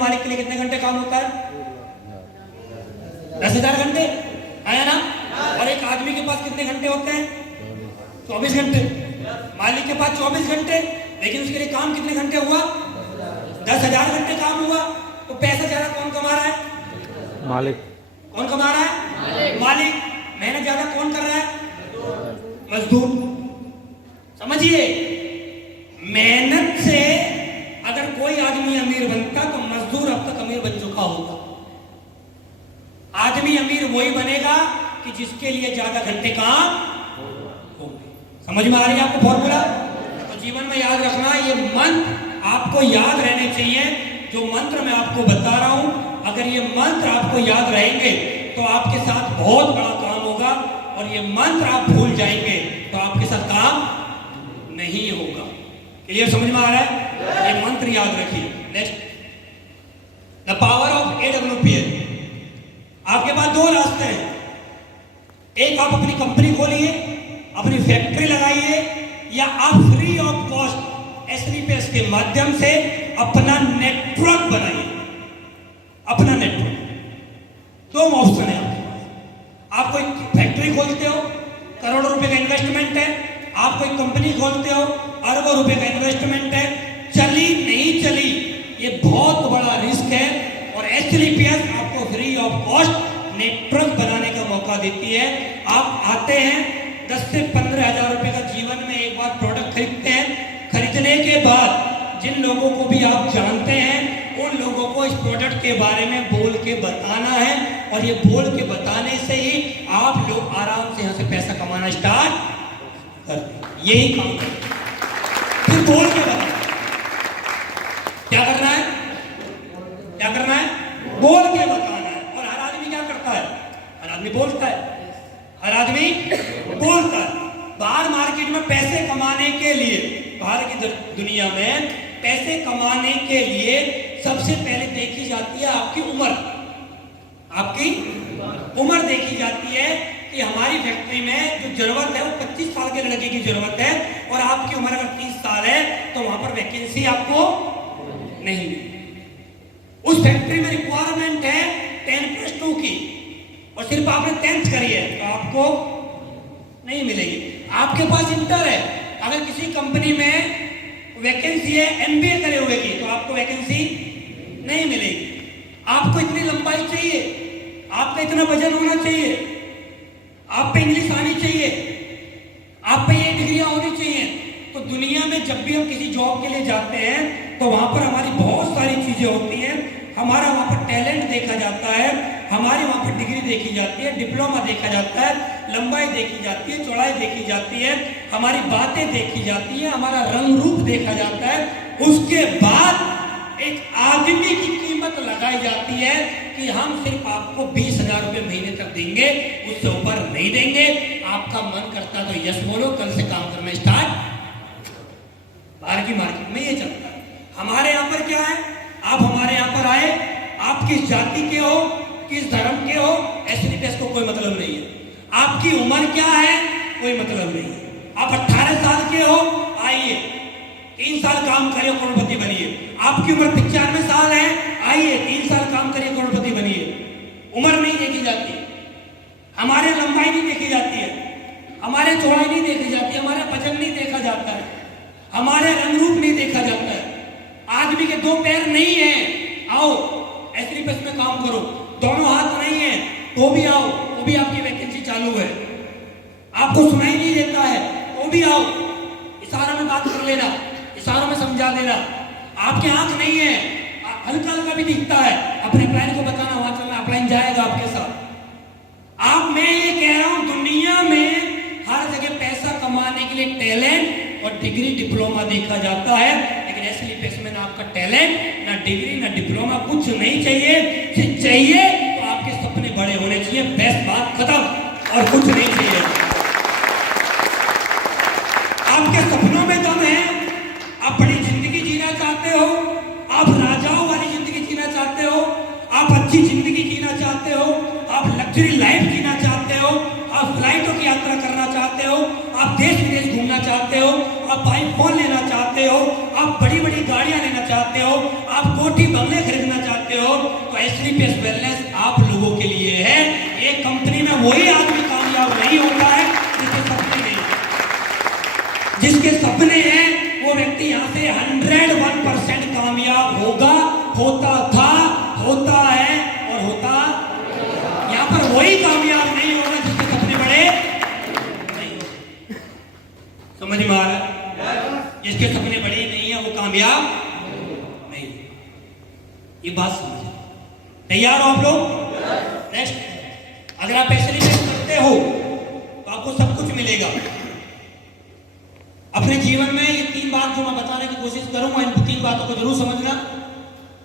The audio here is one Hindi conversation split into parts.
मालिक के लिए कितने घंटे काम होता है? 10,000 घंटे, आया ना? और एक आदमी के पास कितने घंटे होते हैं? 24 घंटे। मालिक के पास 24 घंटे, लेकिन उसके लिए काम कितने घंटे हुआ? 10,000 घंटे काम हुआ। तो पैसा ज्यादा कौन कमा रहा है? मालिक। कौन कमा रहा है? मालिक। मेहनत ज्यादा कौन कर रहा है? मजदूर। समझिए, मेहनत से अगर कोई आदमी अमीर बनता तो मजदूर अब तक अमीर बन चुका होगा। आदमी अमीर वही बनेगा कि जिसके लिए ज्यादा घंटे काम होंगे। समझ में आ रही है आपको फॉर्मूला? तो जीवन में याद रखना, ये मंत्र आपको याद रहने चाहिए। जो मंत्र मैं आपको बता रहा हूं, अगर ये मंत्र आपको याद रहेंगे तो आपके साथ बहुत बड़ा काम होगा, और ये मंत्र आप भूल जाएंगे तो आपके साथ काम नहीं होगा। क्लियर? समझ में आ रहा है? ये मंत्र याद रखिए। Next, the power of AWPL। आपके पास दो रास्ते हैं। एक, आप अपनी कंपनी खोलिए, अपनी फैक्ट्री लगाइए, या आप फ्री ऑफ कॉस्ट SLPS के माध्यम से अपना नेटवर्क बनाइए। अपना नेटवर्क। दो ऑप्शन है आपके पास। आप कोई फैक्ट्री खोलते हो, करोड़ों रुपए का इन्वेस्टमेंट है। आप कोई कंपनी खोलते हो, अरबों रुपए का इन्वेस्टमेंट है। चली नहीं चली, ये बहुत बड़ा रिस्क है। और SLPS आपको फ्री ऑफ कॉस्ट नेटवर्क बनाने का मौका देती है। आप आते हैं, 10 से 15 हजार रुपए का जीवन में एक बार प्रोडक्ट खरीदते हैं। खरीदने के बाद जिन लोगों को भी आप जानते हैं, उन लोगों को इस प्रोडक्ट के बारे में बोल के बताना है, और ये बोल के बताने से ही आप लोग आराम से यहां से पैसा कमाना स्टार्ट कर दें। यही काम है। फिर बोल के बताना। क्या करना है? क्या करना है? बोल के बताना है। और हर आदमी क्या करता है? हर आदमी बोलता है। हर आदमी बोलता है। बाहर मार्केट में पैसे कमाने के लिए, बाहर की दुनिया में पैसे कमाने के लिए सबसे पहले देखी जाती है आपकी उम्र। आपकी उम्र देखी जाती है कि हमारी फैक्ट्री में जो जरूरत है वो 25 साल के लड़के की जरूरत है, और आपकी उम्र अगर 30 साल है तो वहां पर वैकेंसी आपको नहीं मिलेगी। उस फैक्ट्री में रिक्वायरमेंट है 10+2 की, और सिर्फ आपने 10th करी है तो आपको नहीं मिलेगी। आपके पास इंटर है, अगर किसी कंपनी में वैकेंसी है MBA करे हुए की, तो आपको वैकेंसी नहीं मिलेगी। आपको इतनी लंबाई चाहिए, आपका इतना वजन होना चाहिए, आप पे इंग्लिश आनी चाहिए, आप पे ये डिग्रियां होनी चाहिए। तो दुनिया में जब भी हम किसी जॉब के लिए जाते हैं तो वहां पर हमारी बहुत सारी चीजें होती हैं। हमारा वहां पर टैलेंट देखा जाता है, हमारी वहां पर डिग्री देखी जाती है, डिप्लोमा देखा जाता है, लंबाई देखी जाती है, चौड़ाई देखी जाती है, हमारी बातें देखी जाती है, हमारा रंग रूप देखा जाता है। उसके बाद एक आदमी की कीमत लगाई जाती है कि हम सिर्फ आपको 20,000 रुपए महीने तक देंगे, उससे ऊपर नहीं देंगे। आपका मन करता तो यस बोलो, कल से काम करना स्टार्ट। बाहर की मार्केट में ये चलता है। हमारे यहाँ पर क्या है? आप हमारे यहाँ पर आए, आप किस जाति के हो, किस धर्म के हो, SLPS को कोई मतलब नहीं है। आपकी उम्र क्या है, कोई मतलब नहीं है। आप 18 साल के हो, आइए 3 साल काम करिए, करोड़पति बनिए। आपकी उम्र 95 साल है, आइए 3 साल काम करिए, करोड़पति बनिए। उम्र नहीं देखी जाती, हमारे लंबाई नहीं देखी जाती है, हमारे चौड़ाई नहीं देखी जाती, हमारा वजन नहीं देखा जाता है, हमारे रंग रूप नहीं देखा जाता है। आदमी के 2 पैर नहीं है, आओ SLPS में काम करो। दोनों हाथ नहीं है तो भी आओ, तो भी आपकी वैकेंसी चालू है। आपको सुनाई नहीं देता है तो भी आओ, इशारों में बात कर लेना, इशारों में समझा देना। आपके आंख नहीं है, हल्का हल्का भी दिखता है, अपने क्लाइंट को बताना, वहां चलना, अपलाइन जाएगा आपके साथ। आप, मैं ये कह रहा हूं, दुनिया में हर जगह पैसा कमाने के लिए टैलेंट और डिग्री डिप्लोमा देखा जाता है, लेकिन SLPS में ना आपका टैलेंट, ना डिग्री, ना डिप्लोमा, कुछ नहीं चाहिए। चाहिए तो आपके सपने बड़े होने चाहिए, बेस्ट बात खत्म, और कुछ नहीं चाहिए। आपके सपनों में दम है, आप बड़ी जिंदगी जीना चाहते हो, आप राजाओं वाली जिंदगी जीना चाहते हो, आप अच्छी जिंदगी जीना चाहते हो, आप लग्जरी लाइफ जीना चाहते हो, आप फ्लाइटों की यात्रा करना चाहते हो, आप देश विदेश घूमना चाहते हो, आप आईफोन लेना चाहते हो, आप बड़ी बड़ी गाड़ियां लेना चाहते हो, आप कोठी बंगले खरीदना चाहते हो, पेस वेलनेस आप लोगों के लिए है। एक कंपनी में वही आदमी कामयाब नहीं होता है जिसके सपने नहीं, जिसके सपने हैं वो व्यक्ति यहाँ से 101% कामयाब होगा, होता था, होता है और होता। यहाँ पर वही कामयाब नहीं होगा जिसके सपने बड़े नहीं होते। समझ में आ रहा है? जिसके सपने बड़े नहीं है वो कामयाब नहीं। ये बात समझ, तैयार हो आप लोग? नेक्स्ट, अगर आप पैसे इन्वेस्ट करते हो तो आपको सब कुछ मिलेगा। अपने जीवन में ये 3 बात जो मैं बताने की कोशिश करूंगा, इन 3 बातों को जरूर समझना।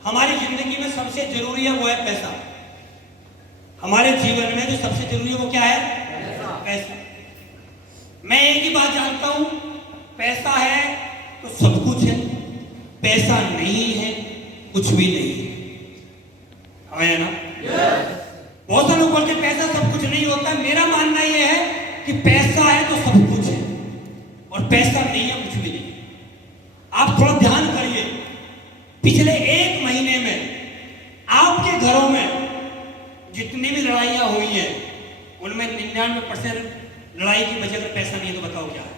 हमारी जिंदगी में सबसे जरूरी है वो है पैसा। हमारे जीवन में जो सबसे जरूरी है वो क्या है? पैसा। मैं एक ही बात जानता हूं, पैसा है तो सब कुछ है, पैसा नहीं है कुछ भी नहीं है। है ना? बहुत सारे लोग बोलते हैं पैसा सब कुछ नहीं होता। मेरा मानना यह है कि पैसा है तो सब कुछ है और पैसा नहीं है कुछ भी नहीं। आप थोड़ा ध्यान करिए, पिछले 1 महीने में आपके घरों में जितनी भी लड़ाइयां हुई हैं उनमें 99% लड़ाई की वजह अगर पैसा नहीं है तो बताओ क्या है?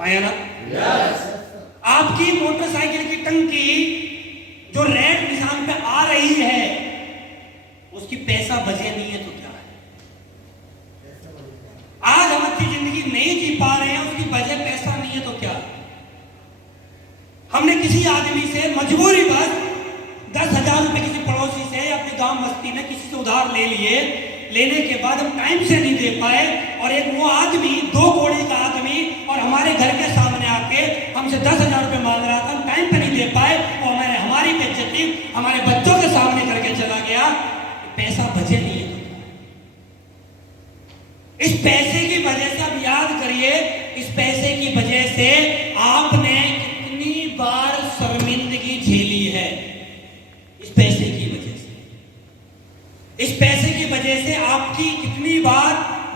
आया ना? आपकी मोटरसाइकिल की टंकी जो रेड निशान पे आ रही है उसकी पैसा बचे नहीं है तो क्या है? आज हम अपनी जिंदगी नहीं जी पा रहे हैं, उसकी वजह पैसा नहीं है तो क्या? हमने किसी आदमी से मजबूरी बस 10,000 रुपए किसी पड़ोसी से अपने गांव बस्ती में किसी से उधार ले लिए, लेने के बाद हम टाइम से नहीं दे पाए और एक वो आदमी 2 कौड़ी का आदमी और हमारे घर के सामने आके हमसे 10,000 रुपए मांग रहा था, हम टाइम पे नहीं दे पाए और हमारी बेइज्जती हमारे बच्चों के सामने करके चला गया। पैसा बचे नहीं है। इस पैसे की वजह से आप याद करिए, इस पैसे की वजह से आपने कितनी बार शर्मिंदगी झेली है। इस पैसे की वजह से, इस पैसे की वजह से आपकी कितनी बार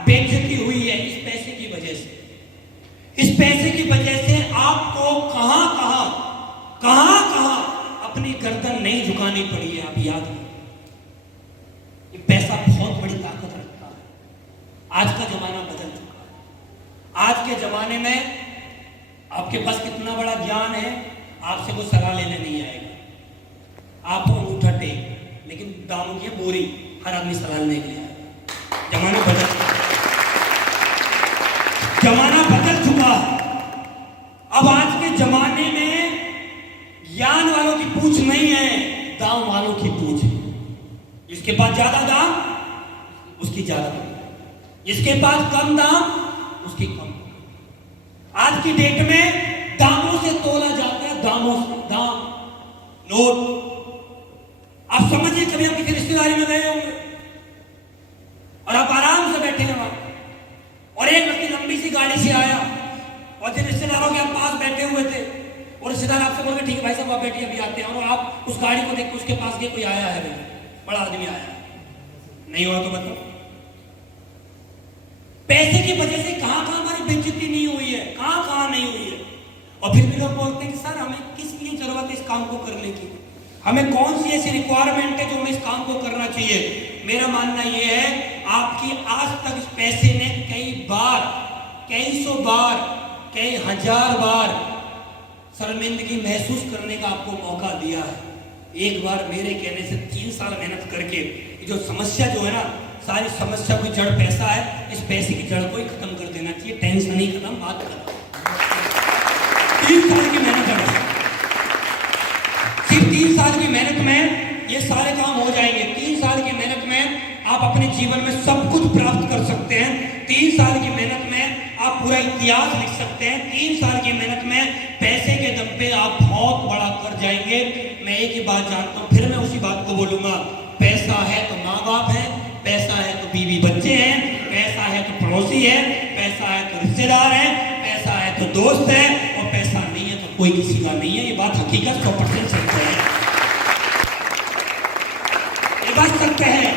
बेइज्जती हुई है। इस पैसे की वजह से, इस पैसे की वजह से आपको कहां कहां अपनी गर्दन नहीं झुकानी पड़ी है। आप याद करें, ये पैसा बहुत बड़ी ताकत रखता है। आज का जमाना बदल चुका है। आज के जमाने में आपके पास कितना बड़ा ज्ञान है, आपसे वो सलाह लेने नहीं आएगा। आप अंगूठा टेक, लेकिन दामों की बोरी हर आदमी सलाह लेने के लिए आएगा। जमाना बदल चुका है। अब आज के जमाने में ज्ञान वालों की पूछ नहीं है, दाम वालों की पूछ है। जिसके पास ज्यादा दाम उसकी ज्यादा दाम, जिसके पास कम दाम उसकी कम। आज की डेट में दामों से तोला जाता है, दामों से, दाम, नोट। आप समझिए, कभी आप किसी रिश्तेदारी में गए होंगे और आप आराम से बैठे हैं वहां और एक व्यक्ति लंबी सी गाड़ी से आया और जिन रिश्तेदारों के आप पास बैठे हुए थे और रिश्तेदार आपसे बोल रहे ठीक है भाई साहब आप बैठिए अभी आते हैं, और आप उस गाड़ी को देख के उसके पास गए, कोई आया है भाई, बड़ा आदमी आया है, नहीं हुआ तो बताओ। पैसे की वजह से कहां हमारी बेइज्जती नहीं हुई है, कहां नहीं हुई है। और फिर भी लोग बोलते हैं कि सर हमें किस लिए जरूरत है इस काम को करने की, हमें कौन सी ऐसी रिक्वायरमेंट है जो हमें इस काम को करना चाहिए। मेरा मानना यह है, आपकी आज तक इस पैसे ने कई बार, कई सौ बार, कई हजार बार शर्मिंदगी महसूस करने का आपको मौका दिया है। एक बार मेरे कहने से 3 साल मेहनत करके जो समस्या जो है ना, सारी समस्या की जड़ पैसा है, इस पैसे की जड़ को ही खत्म कर देना चाहिए। टेंशन नहीं खत्म, बात कर 3 साल की मेहनत है, सिर्फ 3 साल की मेहनत में ये सारे काम हो जाएंगे। 3 साल की मेहनत में आप अपने जीवन में सब कुछ प्राप्त कर सकते हैं। 3 साल की मेहनत में आप पूरा इतिहास लिख सकते हैं। 3 साल की मेहनत में पैसे के दम पे आप बहुत बड़ा कर जाएंगे। मैं एक ही बात जानता हूं, फिर मैं उसी बात को बोलूंगा, पैसा है तो माँ बाप है, पैसा है तो बीवी बच्चे हैं, पैसा है तो पड़ोसी है, पैसा है तो रिश्तेदार है, पैसा है तो दोस्त है, और पैसा नहीं है तो कोई किसी का नहीं है। ये बात हकीकत 100% सच है। ये बात सत्य है।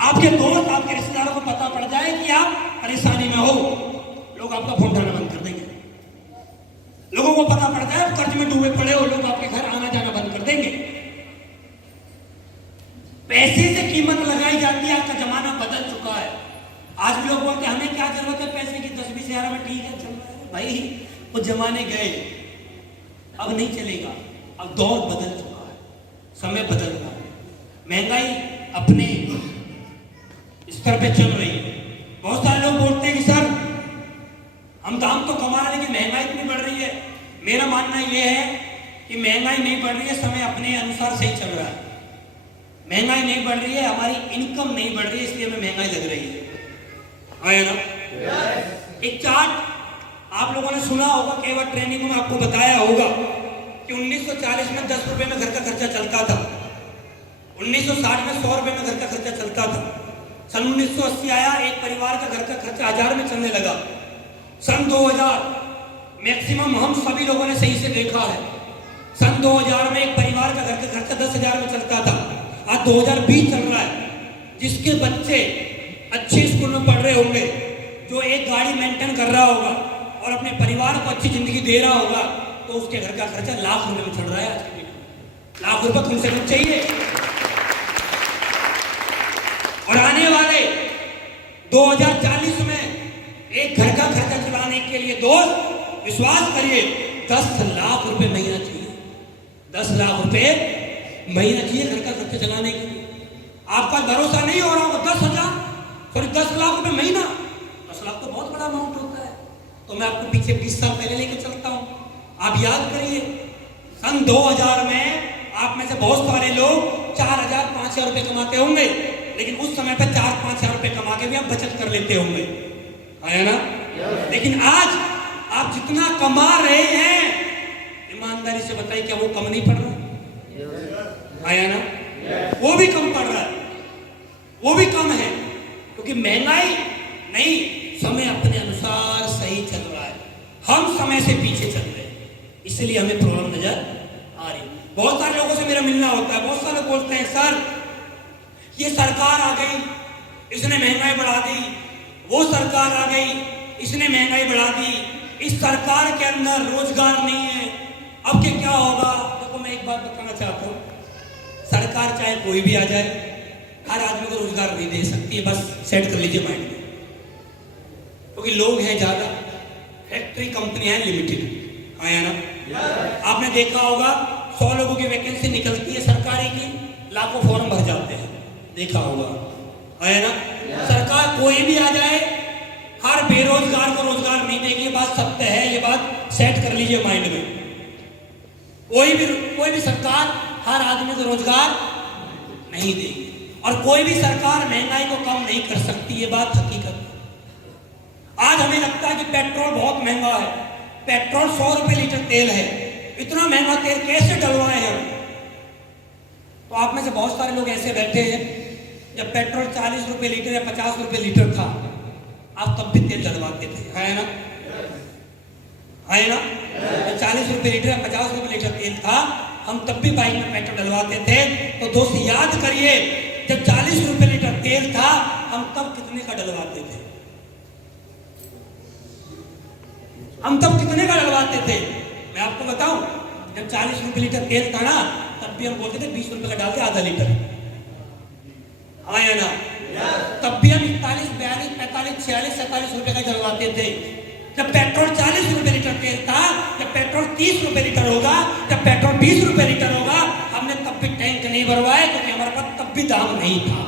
आपके दोस्त, आपके रिश्तेदारों को पता पड़ जाए कि आप परेशानी में हो, लोग आपका फोन उठाना बंद कर देंगे। लोगों को पता पड़ता है कर्ज में डूबे पड़े हो लोग आपके घर आना जाना बंद कर देंगे। पैसे से कीमत लगाई जाती है। आपका जमाना बदल चुका है। आज भी लोग बोलते हैं हमें क्या जरूरत है पैसे की, 10-20 हजार में ठीक है चल रहा है। भाई वो जमाने गए, अब नहीं चलेगा। अब दौर बदल चुका है, समय बदल रहा है, महंगाई अपने स्तर पे चल रही है। बहुत सारे लोग बोलते हैं कि सर हम दाम तो कमा रहे हैं लेकिन महंगाई इतनी बढ़ रही है। मेरा मानना यह है कि महंगाई नहीं बढ़ रही है, समय अपने अनुसार सही चल रहा है। महंगाई नहीं बढ़ रही है, हमारी इनकम नहीं बढ़ रही है, इसलिए हमें महंगाई लग रही है ना। एक चार्ट आप लोगों ने सुना होगा, कई बार ट्रेनिंग में आपको बताया होगा कि 1940 में 10 रुपए में घर का खर्चा चलता था, 1960 में 100 रुपए में घर का खर्चा चलता था, सन 1980 आया, एक परिवार का घर का खर्चा 1000 में चलने लगा। सन 2000 मैक्सिमम हम सभी लोगों ने सही से देखा है, सन 2000 में एक परिवार का घर का खर्चा 10,000 में चलता था। आज 2020 चल रहा है। जिसके बच्चे अच्छे स्कूल में पढ़ रहे होंगे, जो एक गाड़ी मेंटेन कर रहा होगा और अपने परिवार को अच्छी जिंदगी दे रहा होगा, तो उसके घर का खर्चा लाख रुपए में चल रहा है। आज के दिन लाख रुपए कम से कम चाहिए। और आने वाले 2040 में एक घर का खर्चा चलाने के लिए दोस्त विश्वास करिए 10 लाख रुपए महीना चाहिए। 10 लाख रुपए महीना चाहिए घर का खर्चा चलाने के लिए। आपका भरोसा नहीं हो रहा हो 10 लाख रुपए महीना, 10 लाख तो बहुत बड़ा अमाउंट होता है। तो मैं आपको पीछे 20 साल पहले लेके चलता हूं। आप याद करिए, सन 2000 में आप में से बहुत सारे लोग 4,000-5,000 रुपए कमाते होंगे, लेकिन उस समय पर 4-5 हजार रुपए कमा के भी आप बचत कर लेते होंगे, है ना। लेकिन आज आप जितना कमा रहे हैं, ईमानदारी से बताइए क्या वो कम नहीं पड़ रहा है ना। वो भी कम पड़ रहा है, वो भी कम है, क्योंकि महंगाई नहीं, समय अपने अनुसार सही चल रहा है। हम समय से पीछे चल रहे हैं, इसलिए हमें प्रॉब्लम नजर आ रही है। बहुत सारे लोगों से मेरा मिलना होता है, बहुत सारे लोग बोलते हैं सर ये सरकार आ गई, इसने महंगाई बढ़ा दी, वो सरकार आ गई, इसने महंगाई बढ़ा दी, इस सरकार के अंदर रोजगार नहीं है, अब के क्या होगा। देखो मैं एक बात बताना चाहता हूँ, सरकार चाहे कोई भी आ जाए, हर आदमी को रोजगार नहीं दे सकती है। बस सेट कर लीजिए माइंड में, क्योंकि लोग हैं ज्यादा, फैक्ट्री कंपनियां हैं लिमिटेड, है ना। आपने देखा होगा 100 लोगों की वैकेंसी निकलती है सरकारी की, लाखों फॉर्म भर जाते हैं, देखा होगा, है ना। सरकार कोई भी आ जाए, हर बेरोजगार को रोजगार नहीं देगी, ये बात सत्य है, ये बात सेट कर लीजिए माइंड में। कोई भी सरकार हर आदमी को रोजगार नहीं देगी, और कोई भी सरकार महंगाई को कम नहीं कर सकती, ये बात हकीकत है। आज हमें लगता है कि पेट्रोल बहुत महंगा है, पेट्रोल 100 रुपए लीटर तेल है, इतना महंगा तेल कैसे डलवाए हम। तो आप में से बहुत सारे लोग ऐसे बैठे हैं, जब पेट्रोल 40 रुपए लीटर या 50 रुपए लीटर था, आप तब भी तेल डलवाते थे, है ना, है ना। 40 रुपए लीटर या 50 रुपए लीटर तेल था, हम तब भी बाइक में पेट्रोल डलवाते थे। तो दोस्त याद करिए, जब 40 रुपए लीटर तेल था, हम तब कितने का डलवाते थे, हम तब कितने का डलवाते थे। मैं आपको बताऊं, जब 40 रुपए लीटर तेल था ना, तब भी हम बोलते थे 20 रुपए का डाल के आधा लीटर, हाँ या ना। तब भी हम 41, 42, 45, 46, 47 रुपए का डलवाते थे। जब पेट्रोल 40 रुपए लीटर तेल था, जब पेट्रोल 30 रुपए लीटर होगा, जब पेट्रोल 20 रुपए लीटर होगा, हमने तब भी टैंक नहीं भरवाए, क्योंकि हमारे पास तब भी दाम नहीं था।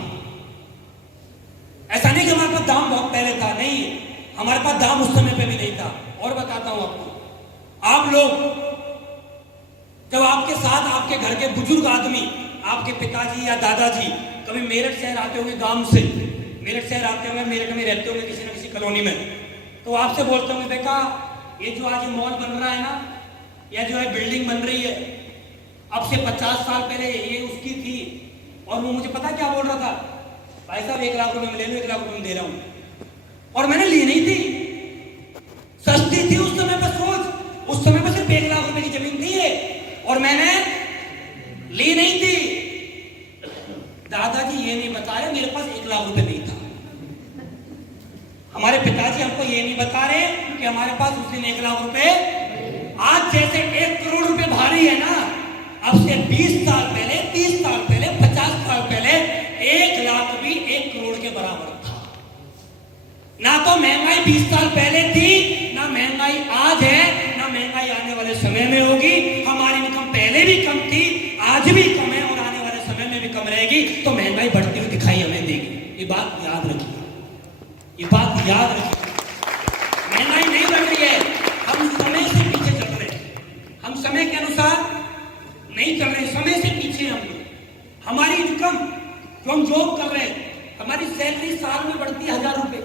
ऐसा नहीं कि हमारे पास दाम बहुत पहले था, नहीं, हमारे पास दाम उस समय पे भी नहीं था। और बताता हूं आपको, आप लोग जब आपके साथ आपके घर के बुजुर्ग आदमी, आपके पिताजी या दादाजी कभी मेरठ शहर आते होंगे, गांव से मेरठ शहर आते होंगे, मेरठ में रहते होंगे किसी न किसी कॉलोनी में, तो आपसे बोलते होंगे बेटा ये जो आज मॉल बन रहा है ना, या जो है बिल्डिंग बन रही है, अब से 50 साल पहले ये उसकी थी। और वो मुझे पता क्या बोल रहा था, भाई साहब 1 लाख रुपए में ले लो, 1 लाख रुपए में दे रहा हूं। और मैंने ली नहीं थी, सस्ती थी उस समय पर सोच, उस समय पर सिर्फ 1 लाख रुपए की जमीन थी ये, और मैंने ली नहीं थी। दादाजी ये नहीं बता रहे मेरे पास 1 लाख रुपए नहीं था, हमारे पिताजी हमको ये नहीं बता रहे कि हमारे पास उस दिन 1 लाख रुपए आज जैसे 1 करोड़ रुपए भारी है ना, अब से 20 साल पहले, 30 साल पहले, 50 साल पहले 1 लाख भी 1 करोड़ के बराबर था। ना तो महंगाई 20 साल पहले थी, ना महंगाई आज है, ना महंगाई आने वाले समय में होगी। हमारी इनकम पहले भी कम थी, आज भी कम है और आने वाले समय में भी कम रहेगी। तो महंगाई बढ़ती हुई दिखाई हमें देगी। ये बात याद रखिए, ये बात याद रखिए। महंगाई नहीं बढ़ रही है, हम समय से पीछे चल रहे हैं। हम समय के अनुसार नहीं चल रहे, समय से पीछे हम लोग। हमारी इनकम जो हम जॉब कर रहे हैं, हमारी सैलरी साल में बढ़ती है 1000 रुपए,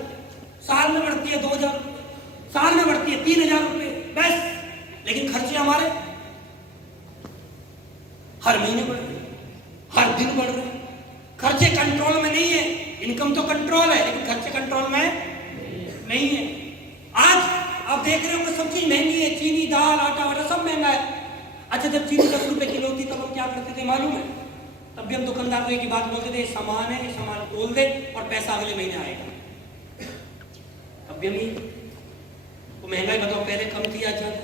साल में बढ़ती है 2000, साल में बढ़ती है 3000 रुपए बस। लेकिन खर्चे हमारे हर महीने बढ़ रहे, हर दिन बढ़ रहे। खर्चे कंट्रोल में नहीं है। इनकम तो कंट्रोल है, लेकिन खर्चे कंट्रोल में नहीं है। आज आप देख रहे होंगे सब चीज महंगी है, चीनी, दाल, आटा वगैरह सब महंगा है। अच्छा, जब चीनी 10 रुपए किलो थी तब हम क्या करते थे मालूम है? तब भी हम दुकानदार को एक ही बात बोलते थे, सामान है, सामान तोल दे और पैसा अगले महीने आएगा। अब भी हम तो महंगाई बताओ, पहले कम थी या ज्यादा?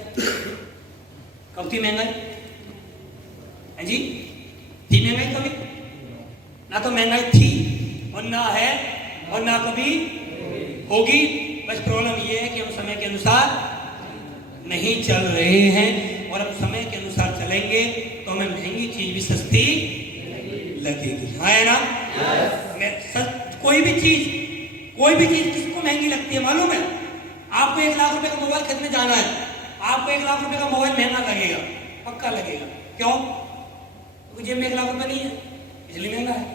कम थी महंगाई जी? थी महंगाई कभी? ना तो महंगाई थी और ना है और ना कभी होगी। बस प्रॉब्लम ये है कि हम समय के अनुसार नहीं चल रहे हैं, और अब समय के अनुसार चलेंगे तो हमें महंगी चीज भी सस्ती लगेगी। है ना? कोई भी चीज किसको महंगी लगती है मालूम है? आपको 1 लाख रुपए का मोबाइल खरीदने जाना है, आपको 1 लाख रुपए का मोबाइल महंगा लगेगा, पक्का लगेगा। क्यों? क्योंकि जेब में 1 लाख रुपए नहीं है, इसलिए महंगा है।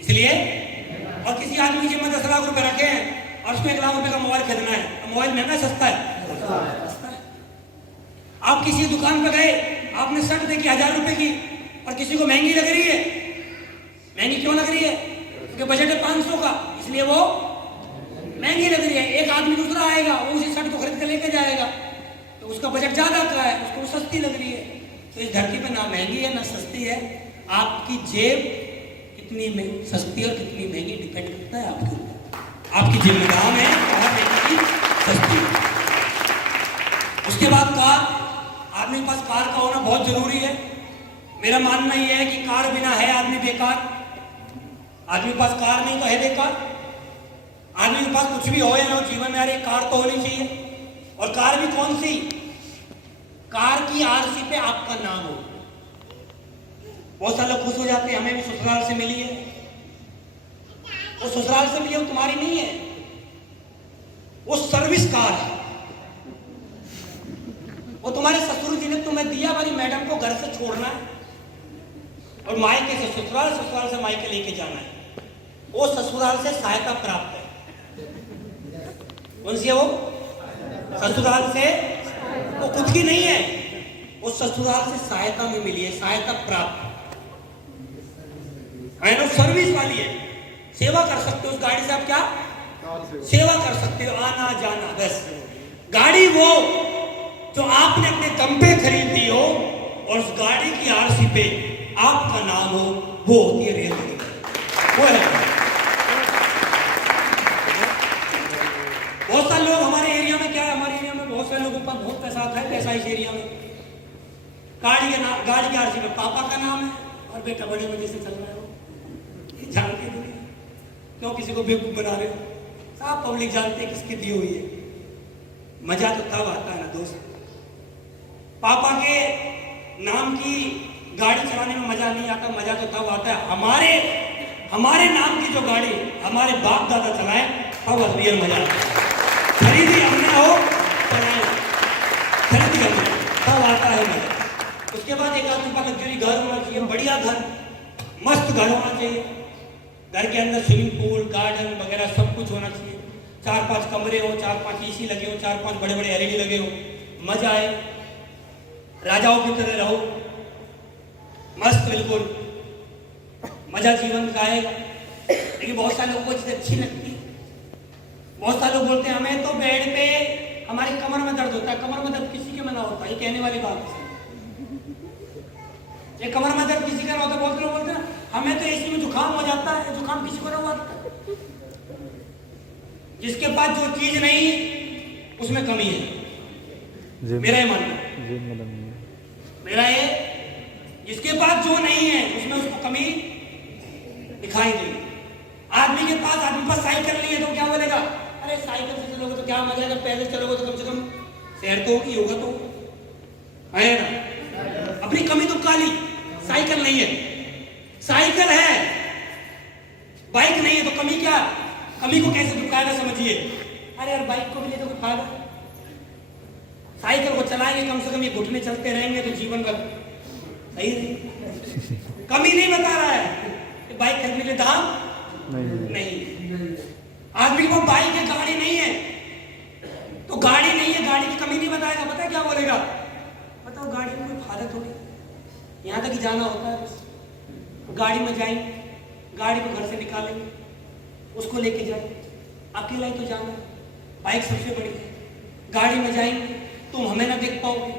इसलिए और किसी आदमी की जेब में 10 लाख रुपए रखे हैं और उसको 1 लाख रुपए का मोबाइल खरीदना है, तो मोबाइल महंगा सस्ता है? सस्ता है। आप किसी दुकान पर गए, आपने शर्ट देखी 1000 रुपए की और किसी को महंगी लग रही है। महंगी क्यों लग रही है? क्योंकि बजट है 500 का, इसलिए वो महंगी लग रही है। एक आदमी दूसरा आएगा, वो उसी शर्ट को खरीद कर लेके जाएगा, तो उसका बजट ज्यादा का है, उसको सस्ती लग रही है। तो इस धरती पे ना महंगी है ना सस्ती है। आपकी जेब कितनी सस्ती और कितनी महंगी डिपेंड करता है आपके ऊपर। आपकी जेब में दाम है और महंगी सस्ती। उसके बाद कार, आदमी के पास कार का होना बहुत जरूरी है। मेरा मानना यह है कि कार बिना है आदमी बेकार। आदमी के पास कार नहीं तो है बेकार। आदमी के पास कुछ भी हो या ना हो जीवन में, अरे कार तो होनी चाहिए। और कार भी कौन सी? कार की आरसी पे आपका नाम हो। बहुत सारे लोग खुश हो जाते हैं, हमें भी ससुराल से मिली है। वो ससुराल से मिली है, वो तुम्हारी नहीं है, वो सर्विस कार है। वो तुम्हारे ससुर जी ने तुम्हें दिया, वाली मैडम को घर से छोड़ना है और मायके से ससुराल, ससुराल से मायके लेके जाना है। वो ससुराल से सहायता प्राप्त है। कौन सी है वो? ससुराल से, वो खुद की नहीं है, वो ससुराल से सहायता में मिली है, सहायता प्राप्त है ना। सर्विस वाली है, सेवा कर सकते हो उस गाड़ी से। आप क्या सेवा कर सकते हो? आना जाना बस। गाड़ी वो जो आपने अपने दम पे खरीदी हो और उस गाड़ी की आरसी पे आपका नाम हो, वो होती है रेल गाड़ी, वो है। बहुत सारे लोग हमारे एरिया में, क्या है, हमारे एरिया में बहुत सारे लोगों पर बहुत पैसा आता है। पैसा इस एरिया में गाड़ी के नाम, गाड़ी के आरसी में पापा का नाम है और बेटा बड़े मजे से चल रहा है। वो जानते नहीं क्यों किसी को बेवकूफ बना रहे हो? सब पब्लिक जानते हैं किसकी दी हुई है। मजा तो तब आता है ना दोस्त, पापा के नाम की गाड़ी चलाने में मजा नहीं आता। मजा तो तब आता है हमारे नाम की जो गाड़ी हमारे बाप दादा चलाए, तब असलियत मजा आता है। खरीदी हमने हो, चलाए खरीदी हमने, तब आता है मजा। उसके बाद एक आदमी का लग्जरी घर होना चाहिए, बढ़िया घर, मस्त घर होना चाहिए। घर के अंदर स्विमिंग पूल, गार्डन वगैरह सब कुछ होना चाहिए। 4-5 कमरे हो, 4-5 एसी लगे हो, 4-5 बड़े बड़े एलईडी लगे हो, मजा आए, राजाओं की तरह रहो, मस्त बिल्कुल मजा जीवन का आएगा। लेकिन बहुत सारे लोगों को चीज अच्छी लगती है। बहुत सारे लोग बोलते हैं हमें तो बेड पे हमारी कमर में दर्द होता है। कमर में दर्द किसी के में ना होता, ये कहने वाली बात है। ये कमर में दर्द किसी का ना होता, बोलते ना हमें तो एसी में जुकाम हो जाता है। जुकाम किसी को ना हुआ। जिसके पास जो चीज नहीं उसमें कमी है, मेरा ये मानना है। मेरा ये जिसके पास जो नहीं है उसमें उसको कमी दिखाई दे। आदमी के पास साइकिल नहीं है तो क्या बोलेगा, अरे साइकिल से चलोगे तो क्या मजा है, अगर पैदल चलोगे तो कम से कम सैर तो होगी, होगा तो है ना। अपनी कमी तो काली, साइकिल नहीं है, साइकिल है बाइक नहीं है तो कमी क्या, कमी को कैसे दुखाएगा समझिए। अरे यार बाइक को भी ले तो कोई फायदा, साइकिल को चलाएंगे कम से कम ये घुटने चलते रहेंगे तो जीवन का सही नहीं। कमी नहीं बता रहा है कि बाइक खरीदने के दाम नहीं। आदमी को बाइक है गाड़ी नहीं है तो गाड़ी नहीं है, गाड़ी की कमी नहीं बताएगा, पता है क्या बोलेगा, बताओ गाड़ी में कोई फायदा थोड़ी, यहाँ तक ही जाना होता है बस। गाड़ी में जाएंगे, गाड़ी को घर से निकालेंगे, उसको लेके जाएंगे, अकेला ही तो जाना, बाइक सबसे बड़ी है। गाड़ी में जाएंगे तुम हमें ना देख पाओगे,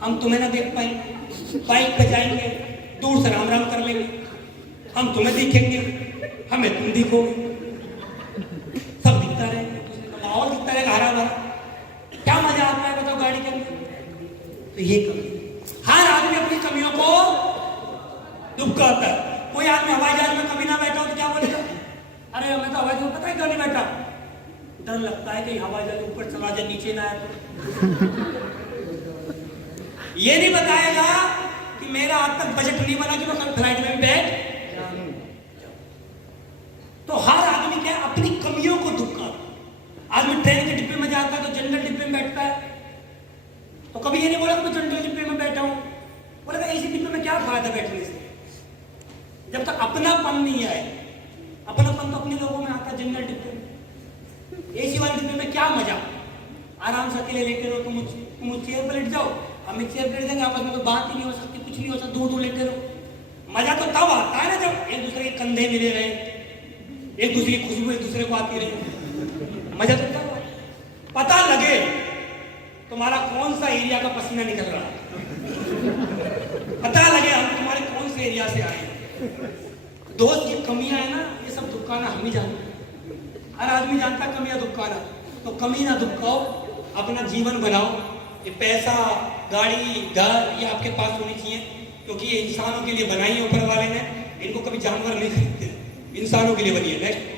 हम तुम्हें ना देख पाएंगे, बाइक पे जाएंगे दूर से राम राम कर लेंगे, हम तुम्हें दिखेंगे हमें तुम दिखोगे, सब दिखता रहेगा, माहौल दिखता रहेगा हरा भरा, क्या मजा आता है बताओ गाड़ी के अंदर। तो ये कमी, हर आदमी अपनी कमियों को दुखाता है। कोई आदमी हवाई जहाज में कभी ना बैठा हो तो क्या बोलेगा, अरे मैं तो हवाई जहाज पता है क्यों नहीं बैठा, डर लगता है कि हवाई जहाज ऊपर चला जाए नीचे ना आए तो। ये नहीं बताएगा कि मेरा आज तक बजट नहीं बना कि मैं कल फ्लाइट में भी बैठ। तो हर आदमी क्या अपनी कमियों को दुखा, आदमी ट्रेन के डिब्बे में जाता है तो जनरल डिब्बे में बैठता है तो कभी ये नहीं बोला कि मैं जनरल डिब्बे में बैठा हूं, बोलेगा इसी डिब्बे में क्या फायदा बैठने से। जब तक अपनापन नहीं आए, अपनापन तो अपने लोगों में आता है जनरल डिब्बे में, एसी वाले डिब्बे में क्या मजा, आराम से अकेले लेटे रहो, तुम चेयर पर लेट जाओ, हम एक चेयर पर लेट देंगे, आपस में तो बात ही नहीं हो सकती, कुछ नहीं हो सकता, दूर दूर लेटे रहो। मजा तो तब आता है ना जब एक दूसरे के कंधे मिले रहे, एक दूसरे की खुशबू एक दूसरे को आती रही, मजा तो तब पता लगे तुम्हारा कौन सा एरिया का पसीना निकल रहा है, पता लगे हम तुम्हारे कौन से एरिया से आए। दोस्त ये कमियां है ना, ये सब दुखाना हम ही जानते हैं, हर आदमी जानता है कमियां दुखाना। तो कमी ना दुखाओ, अपना जीवन बनाओ। ये पैसा गाड़ी घर ये आपके पास होनी चाहिए, क्योंकि ये इंसानों के लिए बनाई है ऊपर वाले ने, इनको कभी जानवर नहीं खरीदते, इंसानों के लिए बनी है। नेक्स्ट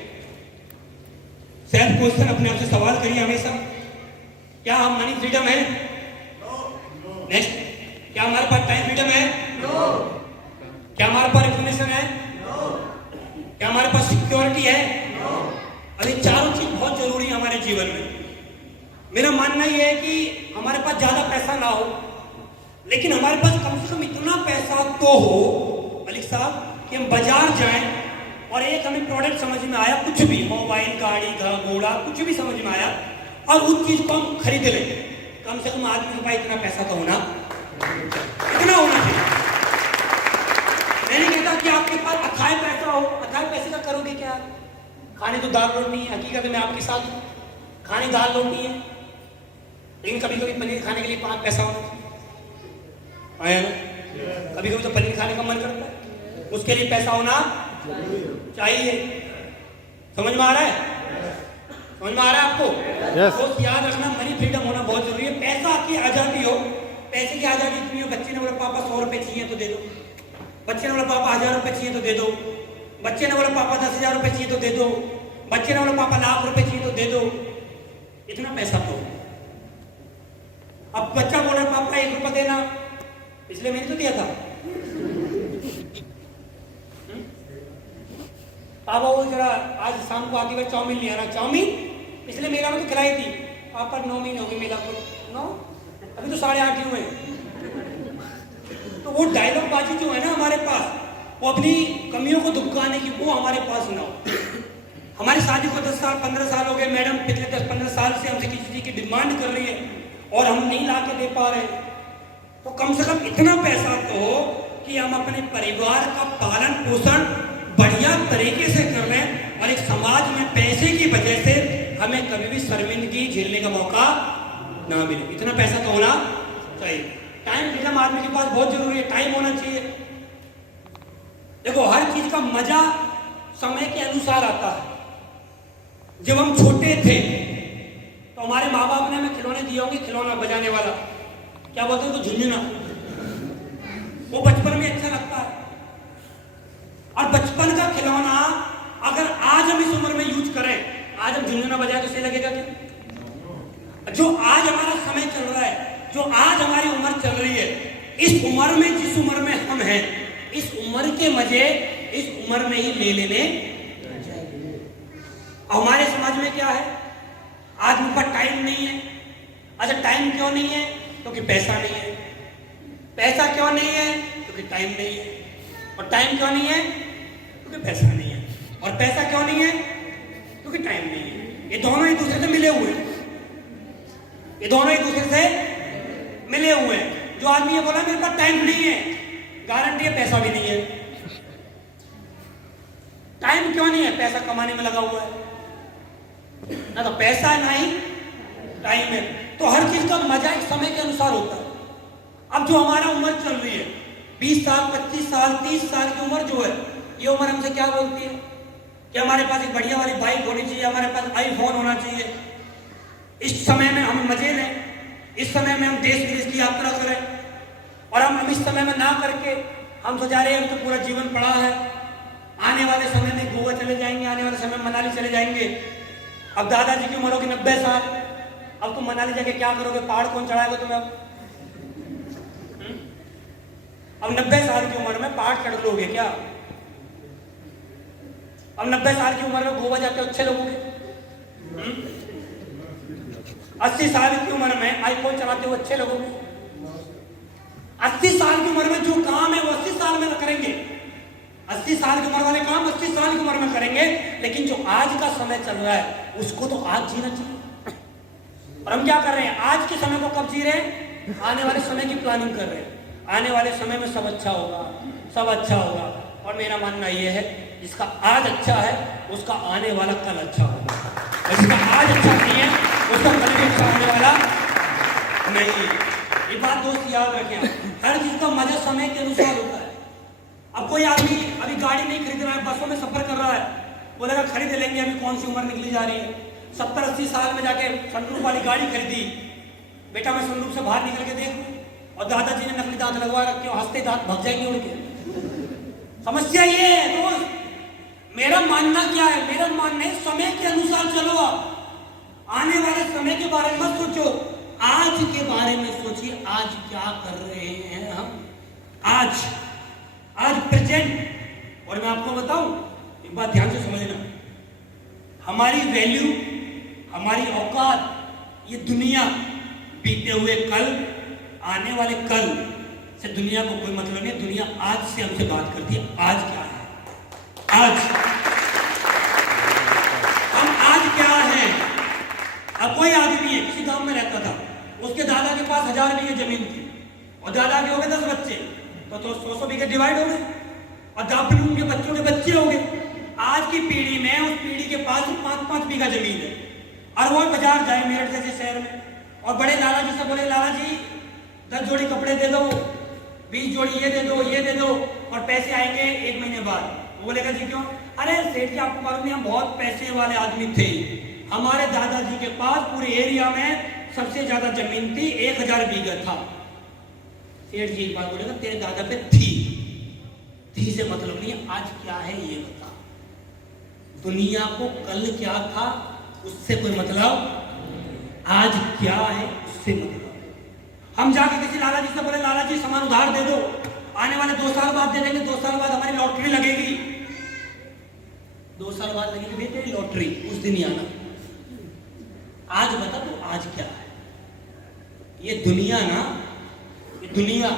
सेल्फ क्वेश्चन, अपने आप से सवाल करिए हमेशा, क्या हम मनी फ्रीडम है? नेक्स्ट, क्या हमारे पास टाइम फ्रीडम है? क्या हमारे पास इंफॉर्मेशन है? क्या हमारे पास सिक्योरिटी है? अरे चारों चीज बहुत जरूरी है हमारे जीवन में। मेरा मानना यह है कि हमारे पास ज्यादा पैसा ना हो, लेकिन हमारे पास कम से कम इतना पैसा तो हो मलिक साहब कि हम बाजार जाएं और एक हमें प्रोडक्ट समझ में आया, कुछ भी मोबाइल गाड़ी घोड़ा कुछ भी समझ में आया और उस चीज को हम खरीद लें। कम से कम आदमी के पास इतना पैसा तो होना, इतना होना चाहिए। मैं नहीं कहता कि आपके पास अथाह पैसा हो, अथाह पैसे का करोगे क्या? खाने तो दाल रोटी है, हकीकत में आपके साथ खाने दाल रोटी है, लेकिन कभी कभी पनीर खाने के लिए 5 पैसा होना आया ना, कभी कभी तो पनीर खाने का मन करता है, उसके लिए पैसा होना चाहिए। समझ में आ रहा है? समझ में आ रहा है आपको? तो याद रखना, मनी फ्रीडम होना बहुत जरूरी है। पैसा की आजादी हो, पैसे की आजादी इतनी हो, बच्चे ने बोला पापा 100 रुपए चाहिए तो दे दो, बच्चे ने बोला पापा 1000 रुपए चाहिए तो दे दो, बच्चे ने बोला पापा 10,000 रुपए चाहिए तो दे दो, बच्चे ने बोला पापा लाख रुपए चाहिए तो दे दो, इतना पैसा तो। अब बच्चा बोल रहा पापा 1 रुपया देना, इसलिए मैंने तो दिया था। पापा वो जरा आज शाम को आके चाउमीन ले आना, चाउमीन इसलिए मेला में तो खिलाई थी, पापा 9 महीने हो गए मेला को, 9 अभी तो 8.5 ही हुए। तो वो डायलॉग बाजी जो है ना हमारे पास, वो अपनी कमियों को दुखाने की, वो हमारे पास ना हो। हमारी शादी को 10 साल 15 साल हो गए, मैडम पिछले 10-15 साल से हमसे किसी चीज की डिमांड कर रही है और हम नहीं ला के दे पा रहे, तो कम से कम इतना पैसा तो कि हम अपने परिवार का पालन पोषण बढ़िया तरीके से कर लें और एक समाज में पैसे की वजह से हमें कभी भी शर्मिंदगी झेलने का मौका ना मिले, इतना पैसा तो होना चाहिए। टाइम फ्रीडम आदमी के पास बहुत जरूरी है, टाइम होना चाहिए। देखो हर चीज का मजा समय के अनुसार आता है। जब हम छोटे थे तो हमारे माँ बाप ने हमें खिलौने दिए होंगे, खिलौना बजाने वाला, क्या बोलते हैं तो झुंझुना, वो बचपन में अच्छा लगता है। और बचपन का खिलौना अगर आज हम इस उम्र में यूज करें, आज हम झुंझुना बजाए तो सही लगेगा क्या? जो आज हमारा समय चल रहा है, जो आज हमारी उम्र चल रही है, इस उम्र में, जिस उम्र में हम हैं, इस उम्र के मजे इस उम्र में ही ले लेने। हमारे समाज में क्या है, आदमी पर टाइम नहीं है। अच्छा, टाइम क्यों नहीं है? क्योंकि पैसा नहीं है। पैसा क्यों नहीं है? क्योंकि टाइम नहीं है। और टाइम क्यों नहीं है? क्योंकि पैसा नहीं है। और पैसा क्यों नहीं है? क्योंकि टाइम नहीं है। ये दोनों एक दूसरे से मिले हुए हैं, ये दोनों एक दूसरे से मिले हुए हैं। जो आदमी ये बोला मेरे पास टाइम नहीं है, गारंटी है पैसा भी नहीं है। टाइम क्यों नहीं है? पैसा कमाने में लगा हुआ है, ना तो पैसा है ना ही टाइम है। तो हर चीज का मजा एक समय के अनुसार होता है। अब जो हमारा उम्र चल रही है, 20 साल, 25 साल, 30 साल की उम्र जो है, ये उम्र हमसे क्या बोलती है कि हमारे पास एक बढ़िया वाली बाइक होनी चाहिए, हमारे पास आईफोन होना चाहिए, इस समय में हम मजे लें, इस समय में हम देश विदेश की यात्रा करें। और हम इस समय में ना करके हम तो जा रहे हैं, हम तो पूरा जीवन पड़ा है, आने वाले समय में गोवा चले जाएंगे, आने वाले समय में मनाली चले जाएंगे। अब दादाजी की उम्र होगी 90 साल, अब तुम मनाली जाके क्या करोगे? पहाड़ कौन चढ़ाएगा तुम्हें? अब 90 साल की उम्र में पहाड़ चढ़ लोगे क्या? अब 90 साल की उम्र में गोवा जाके अच्छे लोगोगे? 80 साल की उम्र में आईफोन चलाते हुए अच्छे लोगोगे? 80 साल की उम्र में जो काम है वो 80 साल में करेंगे। 80 साल की उम्र वाले काम 80 साल की उम्र में करेंगे। लेकिन जो आज का समय चल रहा है उसको तो आज जीना चाहिए। और हम क्या कर रहे हैं? आज के समय को कब जी रहे हैं? आने वाले समय की प्लानिंग कर रहे हैं। आने वाले समय में सब अच्छा होगा, सब अच्छा होगा। और मेरा मानना यह है, जिसका आज अच्छा है उसका आने वाला कल अच्छा होगा, और जिसका आज अच्छा नहीं है उसका कल भी अच्छा होने वाला नहीं। ये बात दोस्त याद रखें, हर चीज का मजा समय के अनुसार होता है। अब कोई आदमी अभी गाड़ी नहीं खरीद रहा है, बसों में सफर कर रहा है, बोलेगा खरीद लेंगे, अभी कौन सी उम्र निकली जा रही है। 70-80 साल में जाके सनरूफ वाली गाड़ी खरीदी, बेटा मैं सनरूफ से बाहर निकल के देखूं, और दादाजी ने नकली दांत लगवा रखे, हंसते दांत भाग जाएंगे उड़ के। समस्या ये है दोस्त, मेरा मानना क्या है? मेरा मानना है समय के अनुसार चलो। आप आने वाले समय के बारे में मत सोचो, आज के बारे में सोचिए। आज क्या कर रहे हैं हम? आज प्रेजेंट। और मैं आपको बताऊं, एक बात ध्यान से समझना, हमारी वैल्यू, हमारी औकात, ये दुनिया बीते हुए कल, आने वाले कल से दुनिया को कोई मतलब नहीं। दुनिया आज से हमसे बात करती है, आज क्या है, आज हम आज क्या है। अब कोई आदमी है, किसी गांव में रहता था, उसके दादा के पास 1000 बीघे जमीन थी, और दादा के हो गए 10 बच्चे, तो 100 बीघे डिवाइड हो गए, और दादा उनके बच्चों के बच्चे हो गए। आज की पीढ़ी में उस पीढ़ी के पास 5-5 बीघा जमीन है, और वो बाजार जाए मेरठ जैसे शहर में, और बड़े लाला जी से बोले, लाला जी 10 जोड़ी कपड़े दे दो, 20 जोड़ी ये दे दो, और पैसे आएंगे 1 महीने बाद। वो बोलेगा जी क्यों? अरे सेठ जी आपको मालूम नहीं, हम बहुत पैसे वाले आदमी थे, हमारे दादाजी के पास पूरे एरिया में सबसे ज्यादा जमीन थी, 1000 बीघा था। सेठ जी एक बात बोलेगा, तेरे दादा पे थी से मतलब नहीं है, आज क्या है ये बता। दुनिया को कल क्या था उससे कोई मतलब, आज क्या है उससे मतलब। हम जाके किसी लाला जी से बोले, लाला जी सामान उधार दे दो, आने वाले 2 साल बाद दे देंगे, 2 साल बाद हमारी लॉटरी लगेगी, 2 साल बाद लगेगी बेटे लॉटरी, उस दिन ही आना। आज बता तो आज क्या है? ये दुनिया ना, ये दुनिया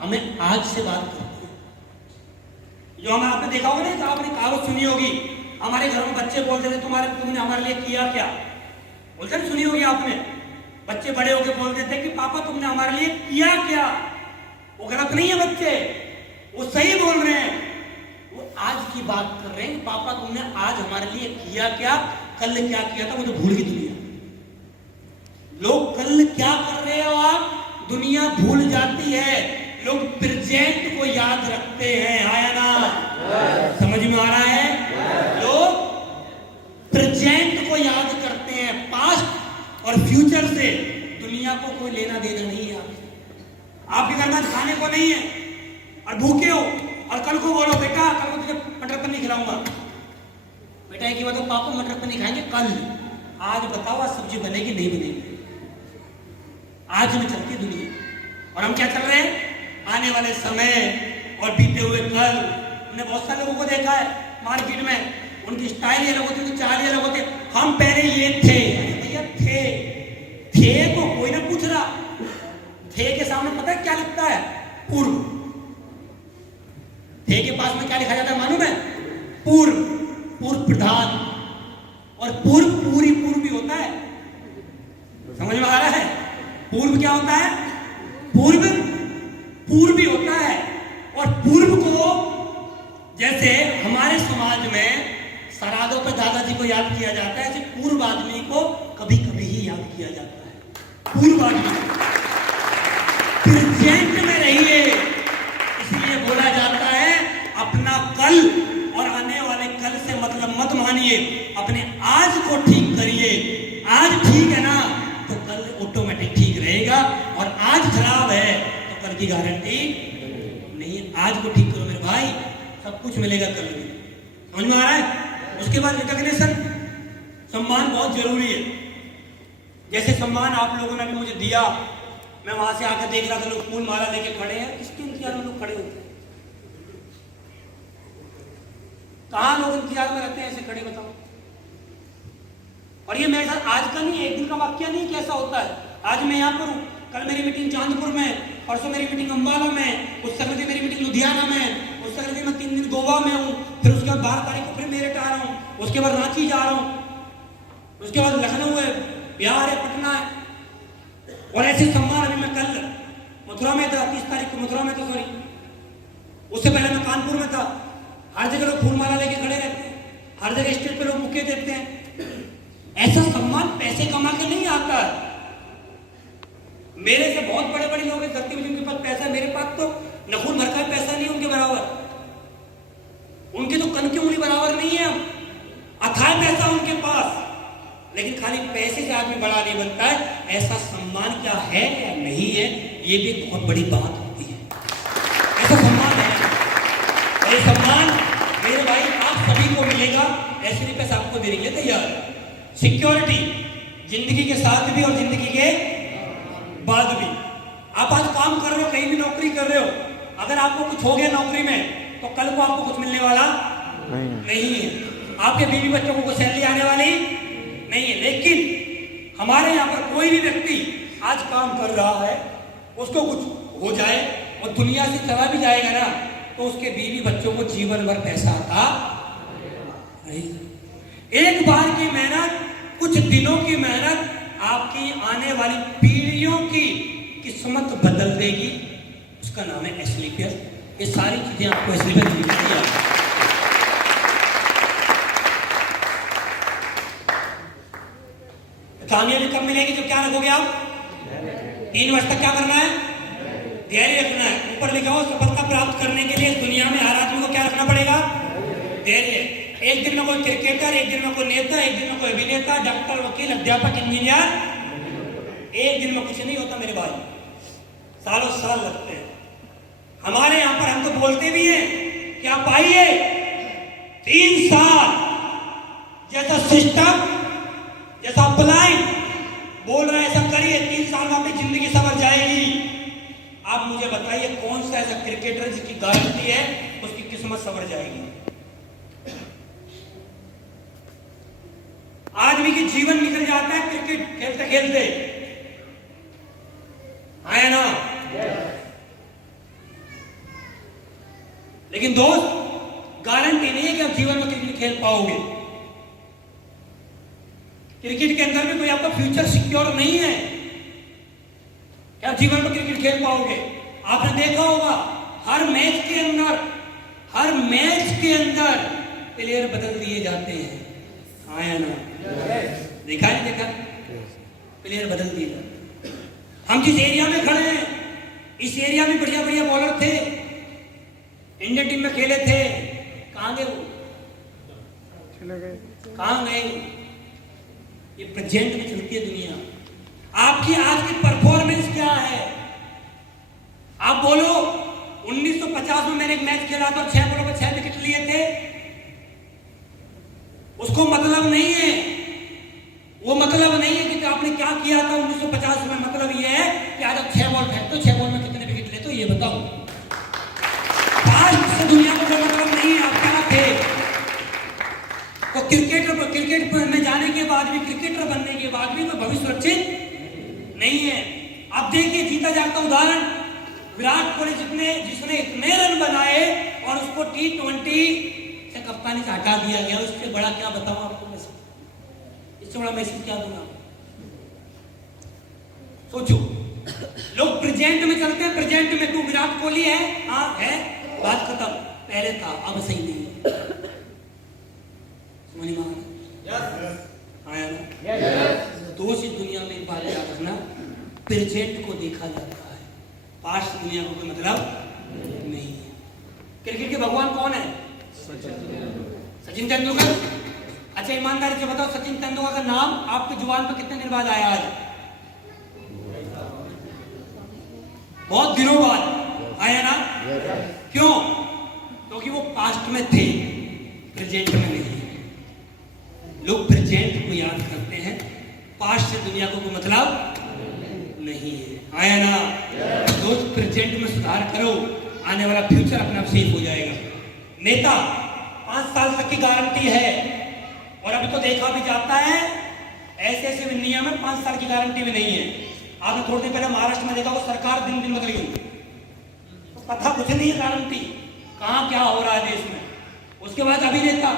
हमें आज से बात करती है। जो हमें आपने देखा होगा ना, आपने कहावत सुनी होगी, हमारे घरों में बच्चे बोलते थे तुमने हमारे लिए किया क्या? बोलते नहीं, सुनी होगी आपने। बच्चे बड़े होकर बोल देते कि पापा तुमने हमारे लिए किया क्या? वो गलत नहीं है बच्चे, वो सही बोल रहे हैं, वो आज की बात कर रहे हैं। पापा तुमने आज हमारे लिए किया क्या? कल क्या किया था वो तो भूल गई दुनिया। लोग कल क्या कर रहे हो आप, दुनिया भूल जाती है। लोग प्रेजेंट को याद रखते हैं, आया ना? समझ में आ रहा है? लोग प्रेजेंट को याद करते हैं, पास्ट और फ्यूचर से दुनिया को कोई लेना देना नहीं है आपसे। आपके घर में खाने को नहीं है और भूखे हो और कल को बोलो बेटा कल को तुझे मटर पनीर खिलाऊंगा, बेटा एक ही बात, पापा मटर पनीर खाएंगे कल, आज बताओ आज सब्जी बनेगी नहीं बनेगी? आज में चलती दुनिया और हम क्या कर रहे हैं? आने वाले समय और बीते हुए कल। हमने बहुत सारे लोगों को देखा है मार्केट में, उनकी स्टाइल ये अलग होती है, चाल ये अलग होते। हम पहले ये थे, भैया थे तो कोई ना पूछ रहा, थे के सामने पता है क्या लिखता है? पूर्व। थे के पास में क्या लिखा जाता है मालूम है? पूर्व, पूर्व प्रधान। और पूर्व पूरी पूर्व भी होता है, समझ में आ रहा है? पूर्व क्या होता है? पूर्व पूर्व भी होता है। और पूर्व को जैसे हमारे समाज में श्राद्धों पे दादाजी को याद किया जाता है, ऐसे पूर्व आदमी को कभी कभी ही याद किया जाता है। पूर्व आदमी प्रेजेंट में रहिए, इसलिए बोला जाता है अपना कल और आने वाले कल से मतलब मत मानिए, अपने आज को ठीक करिए। आज ठीक है ना तो कल ऑटोमेटिक ठीक रहेगा, और आज खराब है तो कल की गारंटी नहीं। आज को ठीक करो मेरे भाई, सब कुछ मिलेगा कल भी। समझ में आ रहा है? उसके बाद रिकॉग्निशन, सम्मान बहुत जरूरी है। जैसे सम्मान आप लोगों ने भी मुझे दिया, मैं वहां से आकर देख रहा था लोग फूल माला लेके खड़े हैं, किसके इंतजार में लोग खड़े होते हैं? कहां लोग इंतजार में रहते हैं ऐसे खड़े, बताओ? और ये मेरे साथ आज का नहीं, एक दिन का वाक्य नहीं, कैसा होता है। आज मैं यहाँ पर हूँ, कल मेरी मीटिंग चांदपुर में, परसों मेरी मीटिंग अंबाला में, उससे अगले मेरी मीटिंग लुधियाना में, उससे अगले मैं 3 दिन गोवा में हूँ, फिर उसके बाद 12 तारीख को फिर मेरठ आ रहा हूँ, उसके बाद रांची जा रहा हूँ, उसके बाद लखनऊ है, बिहार है, पटना है। और ऐसे सम्मान अभी मैं कल मथुरा में था, 30 तारीख को मथुरा में था, सॉरी उससे पहले मैं कानपुर में था। हर जगह लोग फूल माला लेके खड़े रहते हैं, हर जगह स्टेज पे लोग बुके देते हैं। ऐसा सम्मान पैसे कमा के नहीं आता। मेरे से बहुत बड़े बड़े लोग हैं धरती में जिनके पास पैसा, मेरे पास तो नखून भर का पैसा नहीं उनके बराबर, उनके तो कन की उंगली बराबर नहीं है। अथाह पैसा उनके पास, लेकिन खाली पैसे से आदमी बड़ा नहीं बनता है। ऐसा सम्मान क्या है या नहीं है, ये भी बहुत बड़ी बात होती है। ऐसा सम्मान है, ये सम्मान मेरे भाई आप सभी को मिलेगा, ऐसे नहीं पैसा आपको देने के लिए तैयार है। सिक्योरिटी जिंदगी के साथ भी और जिंदगी के बाद भी। आप आज काम कर रहे हो, कहीं भी नौकरी कर रहे हो, अगर आपको कुछ हो गया नौकरी में तो कल को आपको कुछ मिलने वाला नहीं है। आपके बीवी बच्चों को सैलरी आने वाली नहीं है। लेकिन हमारे यहाँ पर कोई भी व्यक्ति आज काम कर रहा है, उसको कुछ हो जाए और दुनिया से चला भी जाएगा ना, तो उसके बीवी बच्चों को जीवन भर पैसा आता नहीं। एक बार की मेहनत, कुछ दिनों की मेहनत आपकी आने वाली पीढ़ियों की किस्मत बदल देगी। उसका नाम है एसलीपियस। ये सारी चीजें आपको एसलीपियस मिलती है। कामयाबी कब मिलेगी? जब क्या रखोगे आप? 3 वर्ष तक क्या करना है? धैर्य रखना है। ऊपर लिखा हो सफलता प्राप्त करने के लिए इस दुनिया में हर आदमी को क्या रखना पड़ेगा? धैर्य। एक दिन में कोई क्रिकेटर, एक दिन में कोई नेता, एक दिन में कोई अभिनेता, डॉक्टर, वकील, अध्यापक, इंजीनियर, एक दिन में कुछ नहीं होता मेरे भाई, सालों साल लगते हैं। हमारे यहां पर हम तो बोलते भी हैं कि आप आइए, 3 साल जैसा सिस्टम, जैसा प्लान बोल रहे हैं ऐसा करिए, 3 साल में अपनी जिंदगी संवर जाएगी। आप मुझे बताइए कौन सा ऐसा क्रिकेटर जिसकी गारंटी है उसकी किस्मत संवर जाएगी? आदमी की जीवन निकल जाता है क्रिकेट खेलते खेलते, आया ना? लेकिन दोस्त गारंटी नहीं है कि आप जीवन में क्रिकेट खेल पाओगे। क्रिकेट के अंदर भी कोई आपका फ्यूचर सिक्योर नहीं है क्या जीवन में क्रिकेट खेल पाओगे? आपने देखा होगा हर मैच के अंदर प्लेयर बदल दिए जाते हैं, आया ना? देखा नहीं देखा? प्लेयर बदल दिए जाते। हम जिस एरिया में खड़े हैं, इस एरिया में बढ़िया बढ़िया बॉलर थे, इंडियन टीम में खेले थे, कहां गए वो? कहां गए? ये प्रेजेंट में चलती है दुनिया। आपकी आज की परफॉर्मेंस क्या है? बोलो 1950 में मैंने एक मैच खेला था, 6 बॉलों पर 6 विकेट लिए थे। उसको मतलब नहीं है, वो मतलब नहीं है कि आपने क्या किया था 1950 में। मतलब ये है कि आज आप 6 बॉल फेंकते हो, 6 बॉल में कितने विकेट लेते हो ये बताओ। आज से दुनिया को कोई मतलब नहीं है आप क्या थे। तो क्रिकेट में जाने के बाद भी, क्रिकेटर बनने के बाद भी कोई भविष्य सुरक्षित नहीं है। आप देखिए जीता जागता उदाहरण विराट कोहली जिसने इतने रन बनाए और उसको T20 से कप्तानी से हटा दिया गया। उससे बड़ा क्या बताऊं आपको मैसेज, इससे बड़ा मैसेज क्या दूंगा। सोचो, लोग प्रेजेंट में चलते हैं, प्रेजेंट में तू विराट कोहली है, हाँ है, बात खत्म। पहले था, अब सही नहीं है। समझ में आया ना? दोस्त इस दुनिया में एक बात याद रखना, प्रेजेंट को देखा जाता है, पास्ट दुनिया को कोई मतलब नहीं है। क्रिकेट के भगवान कौन है? सचिन तेंदुलकर। अच्छा ईमानदारी से बताओ, सचिन तेंदुलकर का नाम आपकी जुबान पर कितने दिन बाद आया आज? बहुत दिनों बाद आया ना? क्यों? क्योंकि वो पास्ट में थे, प्रेजेंट में नहीं। लोग प्रेजेंट को याद करते हैं, पास्ट से दुनिया को कोई मतलब नहीं है। आया ना? दोस्त प्रेजेंट में सुधार करो, आने वाला फ्यूचर अपने आप सेफ हो जाएगा। नेता 5 साल तक की गारंटी है, और अभी तो देखा भी जाता है ऐसे ऐसे दुनिया में 5 साल की गारंटी भी नहीं है। आपने थोड़ी देर पहले महाराष्ट्र में देखा, वो सरकार दिन दिन बदल गई, तो पता कुछ नहीं है गारंटी कहां क्या हो रहा है देश में। उसके बाद अभिनेता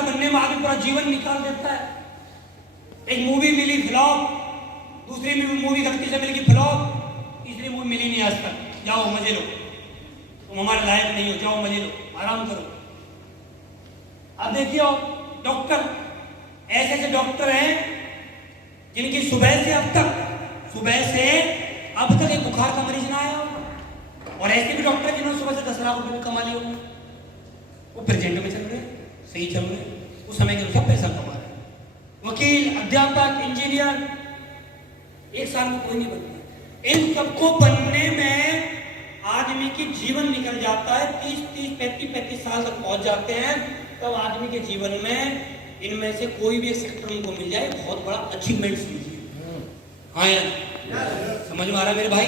बनने में आगे पूरा जीवन निकाल देता है। एक मूवी मिली फ्लॉप, दूसरी मूवी गलती से मिलेगी फ्लॉप, तीसरी मूवी मिली नहीं आज तक। जाओ मजे लो, तुम हमारे लायक नहीं हो, जाओ मजे लो, आराम करो। अब देखिए डॉक्टर, ऐसे ऐसे डॉक्टर हैं जिनकी सुबह से अब तक एक बुखार का मरीज ना आया होगा, और ऐसे भी डॉक्टर जिन्होंने सुबह से 10 लाख रुपए कमा लिए होंगे। वो प्रेजेंट में चल रहे हैं, सही चल रहे हैं, उस समय के अनुसार पैसा कमा रहे हैं। वकील, अध्यापक, इंजीनियर, एक साल में कोई नहीं बनता। इन सबको बनने में आदमी की जीवन निकल जाता है, 30, 35 साल तक पहुंच जाते हैं। तब आदमी के जीवन में इनमें से कोई भी एक सेक्टर उनको मिल जाए, बहुत बड़ा अचीवमेंट समझिए। हाँ यार, समझ में आ रहा है मेरे भाई?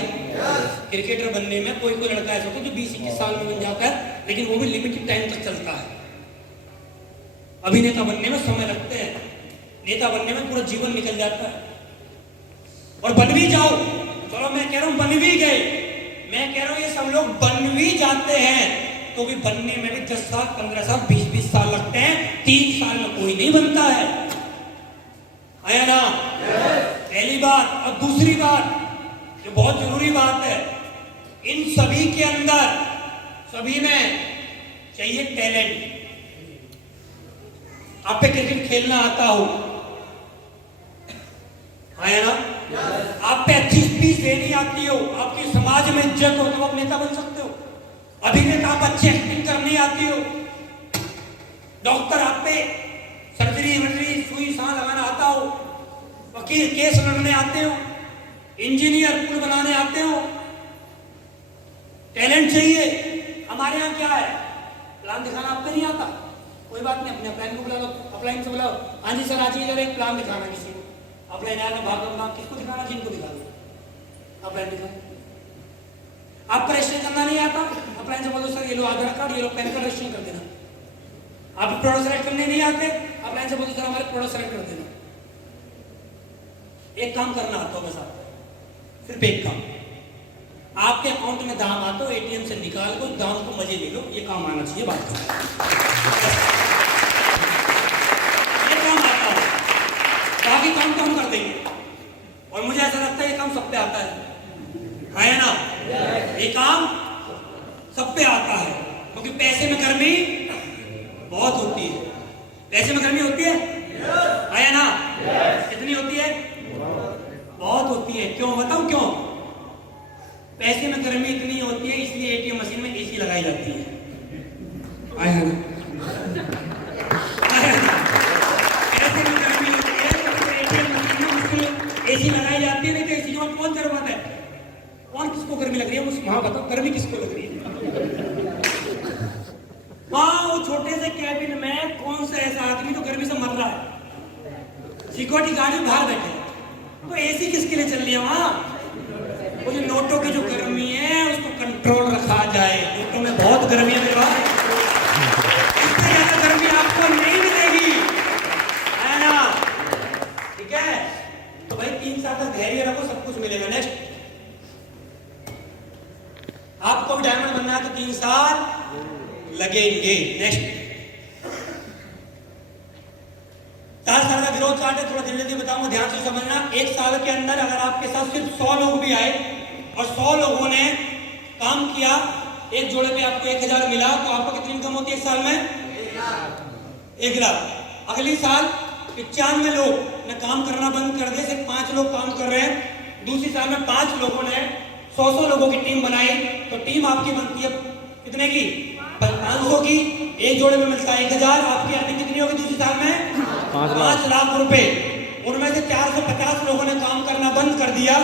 क्रिकेटर बनने में कोई लड़का ऐसा होता है जो 20-21 साल में बन जाता है, लेकिन वो भी लिमिटेड टाइम तक चलता है। अभिनेता बनने में समय लगते हैं, नेता बनने में पूरा जीवन निकल जाता है। और बन भी जाओ, चलो मैं कह रहा हूं बन भी गए, मैं कह रहा हूं ये सब लोग बन भी जाते हैं तो भी बनने में भी 10 साल, 15 साल, 20 साल लगते हैं। 3 साल में कोई नहीं बनता है। आया ना? पहली बात। और दूसरी बात जो बहुत जरूरी बात है, इन सभी के अंदर, सभी में चाहिए टैलेंट। आप पे क्रिकेट खेलना आता हो, आया ना? आप पे अच्छी स्पीच देनी आती हो, आपकी समाज में इज्जत हो, तो आप नेता बन सकते हो। अभिनेता आप अच्छी एक्टिंग करनी आती हो, डॉक्टर आप पे सर्जरी वर्जरी सुई सांस लगाना आता हो, वकील केस लड़ने आते हो, इंजीनियर पुल बनाने आते हो। टैलेंट चाहिए। हमारे यहाँ क्या है, प्लान दिखाना आपको नहीं आता, कोई बात नहीं, अपने अपलाइन को बुला लो, अपलाइन से बुलाओ, हाँ जी सर आज इधर एक प्लान दिखाना किसी को, अपलाइन आया भाग किसको दिखाना, जिनको दिखा दो, अपलाइन दिखा। आपको रजिस्ट्रेशन करना नहीं आता, अपलाइन से बोलो सर ये लो आधार कार्ड, ये लो पैन कार्ड, रजिस्ट्रेशन कर देना। आप प्रोडक्ट सेलेक्ट करने नहीं आते, अपलाइन से बोलो सर हमारे प्रोडक्ट सेलेक्ट कर देना। एक काम करना आता हो बस आपको, सिर्फ एक काम, आपके अकाउंट में दाम आता हो, एटीएम से निकाल को दाम को मजे ले लो, ये काम आना चाहिए। बात ये काम आता है, बाकी काम तो हम कर देंगे, और मुझे ऐसा लगता है ये काम सब पे आता है ना? ये काम सब पे आता है, क्योंकि पैसे में गर्मी बहुत होती है। पैसे में गर्मी होती है, है ना? कितनी होती है? बहुत होती है। क्यों बताऊं क्यों? पैसे में गर्मी इतनी होती है, इसलिए एटीएम मशीन में एसी लगाई जाती है। पैसे में गर्मी होती है तो एटीएम मशीन में एसी लगाई जाती है, नहीं तो एसी की कौन जरूरत है? वहां किसको गर्मी लग रही है, वहां बताओ गर्मी किसको लग रही है। हाँ, वो छोटे से कैबिन में कौन सा ऐसा आदमी तो गर्मी से मर रहा है, सिक्योरिटी गार्ड में बाहर बैठे, तो एसी किसके लिए चल रही है वहां? वो जो नोटों की जो गर्मी है उसको कंट्रोल रखा जाए। नोटों में बहुत गर्मी है मेरे भाई, इससे ज्यादा गर्मी आपको नहीं मिलेगी, है ना? ठीक है, तो भाई 3 साल तक धैर्य रखो, सब कुछ मिलेगा। नेक्स्ट, आपको भी डायमंड बनना है तो 3 साल लगेंगे। नेक्स्ट, 4 साल का ग्रोथ चार्ट है, थोड़ा जल्दी बताऊंगा, ध्यान से समझना। 1 साल के अंदर अगर आपके साथ सिर्फ 100 लोग भी आए और 100 लोगों ने काम किया, एक जोड़े पे आपको 1000 मिला, तो आपको कितनी इनकम होती है 1 साल में? 1 लाख। अगली साल 95 लोग ने काम करना बंद कर दिया, सिर्फ 5 लोग काम कर रहे हैं। दूसरी साल में 5 लोगों ने 100 लोगों की टीम बनाई, तो टीम आपकी बनती है कितने की? 500 की। एक जोड़े में मिलता है 1000, आपकी अर्निंग कितनी होगी दूसरी साल में? 5 लाख रुपए। उनमें से 450 लोगों ने काम करना बंद कर दिया।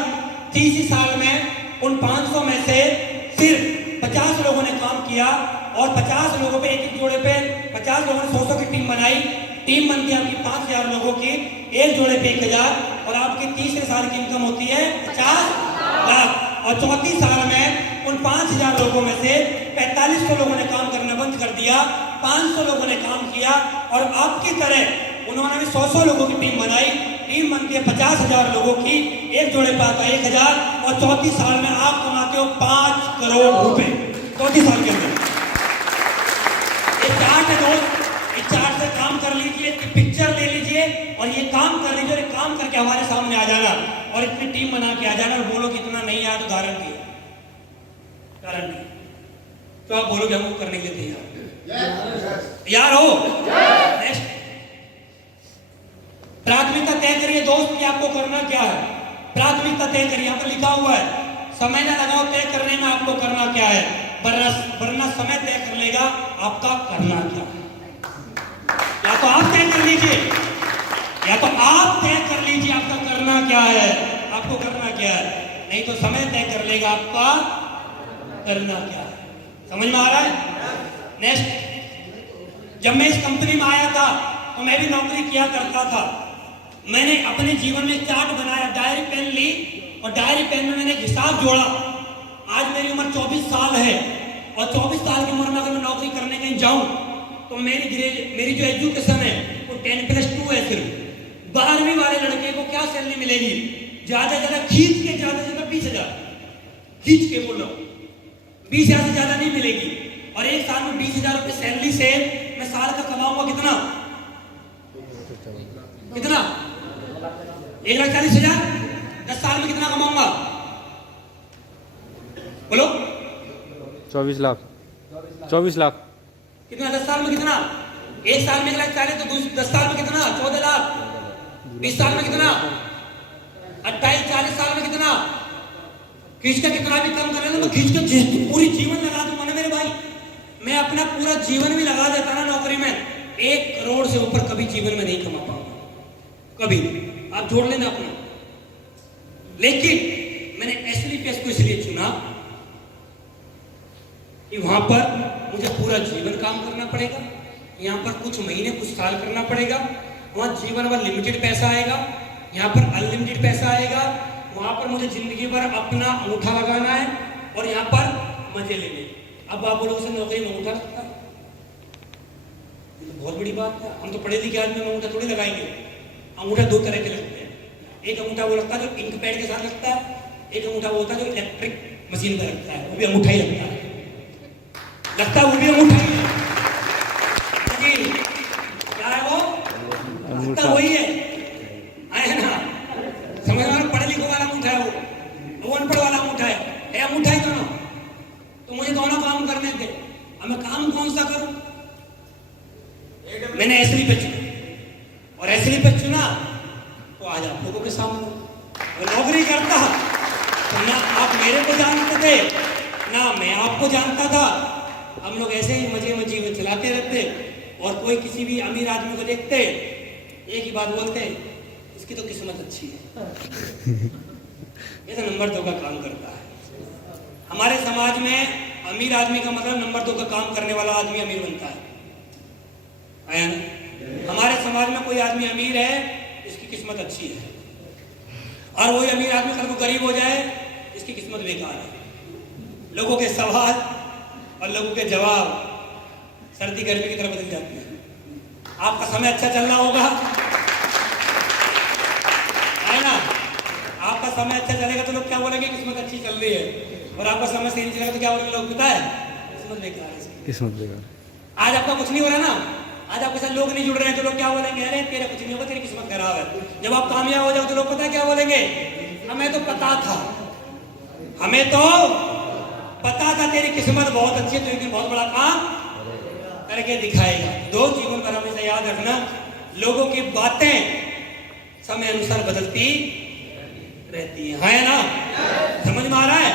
तीसरी साल में उन 500 में से सिर्फ 50 लोगों ने काम किया और 50 लोगों पे एक जोड़े पे 50 लोगों ने 100 की टीम बनाई। टीम बनती है आपकी 5000 लोगों की, एक जोड़े पे 1000, और आपकी तीसरे साल की इनकम होती है 50 लाख। और चौथी साल में उन 5000 लोगों में से 4500 लोगों ने काम करना बंद कर दिया, 500 लोगों ने काम किया और आपकी तरह उन्होंने भी 100 लोगों की टीम बनाई। टीम बनती है 50,000 लोगों की, एक जोड़े पे आता है 1000, और चौथी साल में आप कमाते हो 5 करोड़ रुपए चौथी साल के अंदर। ये चार्ट है दोस्त, इस चार्ट से काम कर लीजिए, पिक्चर ले लीजिए और ये काम कर लीजिए, और काम करके हमारे सामने आ जाना और इतनी टीम बना के आ जाना और बोलो कि इतना नहीं आया तो गारंटी है, गारंटी। तो आप बोलोगे हम करने के लिए तैयार हो? नेक्स्ट, प्राथमिकता तय करिए दोस्त कि आपको करना क्या है। प्राथमिकता तय करिए, यहाँ पर लिखा हुआ है, समय ना लगाओ तय करने में आपको करना क्या है, वरना समय तय कर लेगा आपका करना क्या। या तो आप तय कर लीजिए, या तो आप तय कर लीजिए आपका करना क्या है, आपको करना क्या है, नहीं तो समय तय कर लेगा आपका करना क्या है। समझ में आ रहा है? नेक्स्ट, जब मैं इस कंपनी में आया था तो मैं भी नौकरी किया करता था। मैंने अपने जीवन में चार्ट बनाया, डायरी पेन ली और डायरी पेन में मैंने हिसाब जोड़ा। आज मेरी उम्र 24 साल है और 24 साल की उम्र में अगर मैं नौकरी करने कहीं जाऊं तो मेरी जो एजुकेशन है वो 10+2 है सिर्फ। 12वीं वाले लड़के को क्या सैलरी मिलेगी? ज्यादा से ज्यादा खींच के 20,000, खींच के बोल रहा हूं, 20,000 से ज्यादा नहीं मिलेगी। और एक साल में 20,000 रुपए सैलरी से मैं साल का कमाऊंगा कितना? 1,40,000। 10 साल में कितना कमाऊंगा बोलो? 24 लाख। 24 लाख कितना? 10 साल में कितना? एक साल में 1,40,000 तो 10 साल में कितना? 14 लाख। 20 साल में कितना? 28-40 साल में कितना? खींच का कितना भी कम कर लेना, मैं खींच के पूरी जीवन लगा दूंगा ना मेरे भाई। मैं अपना पूरा जीवन भी लगा देता ना नौकरी में, 1 करोड़ से ऊपर कभी जीवन में नहीं कमा पाऊंगा, कभी। आप जोड़ लेना अपना। लेकिन मैंने SLPS को इसलिए चुना कि वहां पर मुझे पूरा जीवन काम करना पड़ेगा, यहाँ पर कुछ महीने कुछ साल करना पड़ेगा। वहां जीवन भर लिमिटेड पैसा आएगा, यहाँ पर अनलिमिटेड पैसा आएगा। वहां पर मुझे जिंदगी भर अपना अंगूठा लगाना है और यहाँ पर मजे लेने। अब आप बोलोगे सर नौकरी में अंगूठा लगता है, ये तो बहुत बड़ी बात है। हम तो पढ़े लिखे आदमी में अंगूठा थोड़ी लगाएंगे। अंगूठा 2 तरह के लगते हैं। एक अंगूठा वो लगता है जो इंक पैड के साथ लगता है, एक अंगूठा वो होता है जो इलेक्ट्रिक मशीन पर लगता है, वो भी अंगूठा ही लगता है, वो भी अंगूठा ही है। क्या है वो? लगता वही है ना? समझ में? पढ़े लिखे वाला अंगूठा है, वो अनपढ़ वाला अंगूठा है, अंगूठा ही दोनों। तो मुझे दोनों काम करने थे, अब मैं काम कौन सा करूं? मैंने SLPS चुना, और SLPS चुना तो आज आप लोगों के सामने नौकरी करता तो ना आप मेरे को जानते थे ना मैं आपको जानता था। हम लोग ऐसे ही मजे में जीवन चलाते रहते और कोई किसी भी अमीर आदमी को देखते एक ही बात बोलते, इसकी तो किस्मत अच्छी है, ये तो नंबर 2 का काम करता है। हमारे समाज में अमीर आदमी का मतलब नंबर 2 का काम करने वाला आदमी अमीर बनता है, आया ना। हमारे समाज में कोई आदमी अमीर है, इसकी किस्मत अच्छी है, और वही अमीर आदमी कल को गरीब हो जाए, इसकी किस्मत बेकार है। लोगों के सवाल और लोगों के जवाब सर्दी गर्मी की तरफ बदल जाती है। आपका समय अच्छा चल रहा होगा, है ना। आपका समय अच्छा चलेगा तो लोग क्या बोलेंगे, किस्मत अच्छी चल रही है। और आपका समय सही नहीं चलेगा तो क्या बोलेंगे लोग, पता है, किस्मत बेकार है इसकी। किस्मत बेकार। आज आपका कुछ नहीं हो रहा ना, आज आपके साथ लोग नहीं जुड़ रहे हैं तो लोग क्या बोलेंगे, अरे तेरा कुछ नहीं होगा, तेरी किस्मत खराब है। जब आप कामयाब हो जाओ तो लोग पता है क्या बोलेंगे, हमें तो पता था, हमें तो पता था तेरी किस्मत बहुत अच्छी है, तो एक दिन बहुत बड़ा काम करके दिखाएगा। दो जीवन पर हमेशा याद रखना, लोगों की बातें समय अनुसार बदलती रहती है ना। समझ में आ रहा है?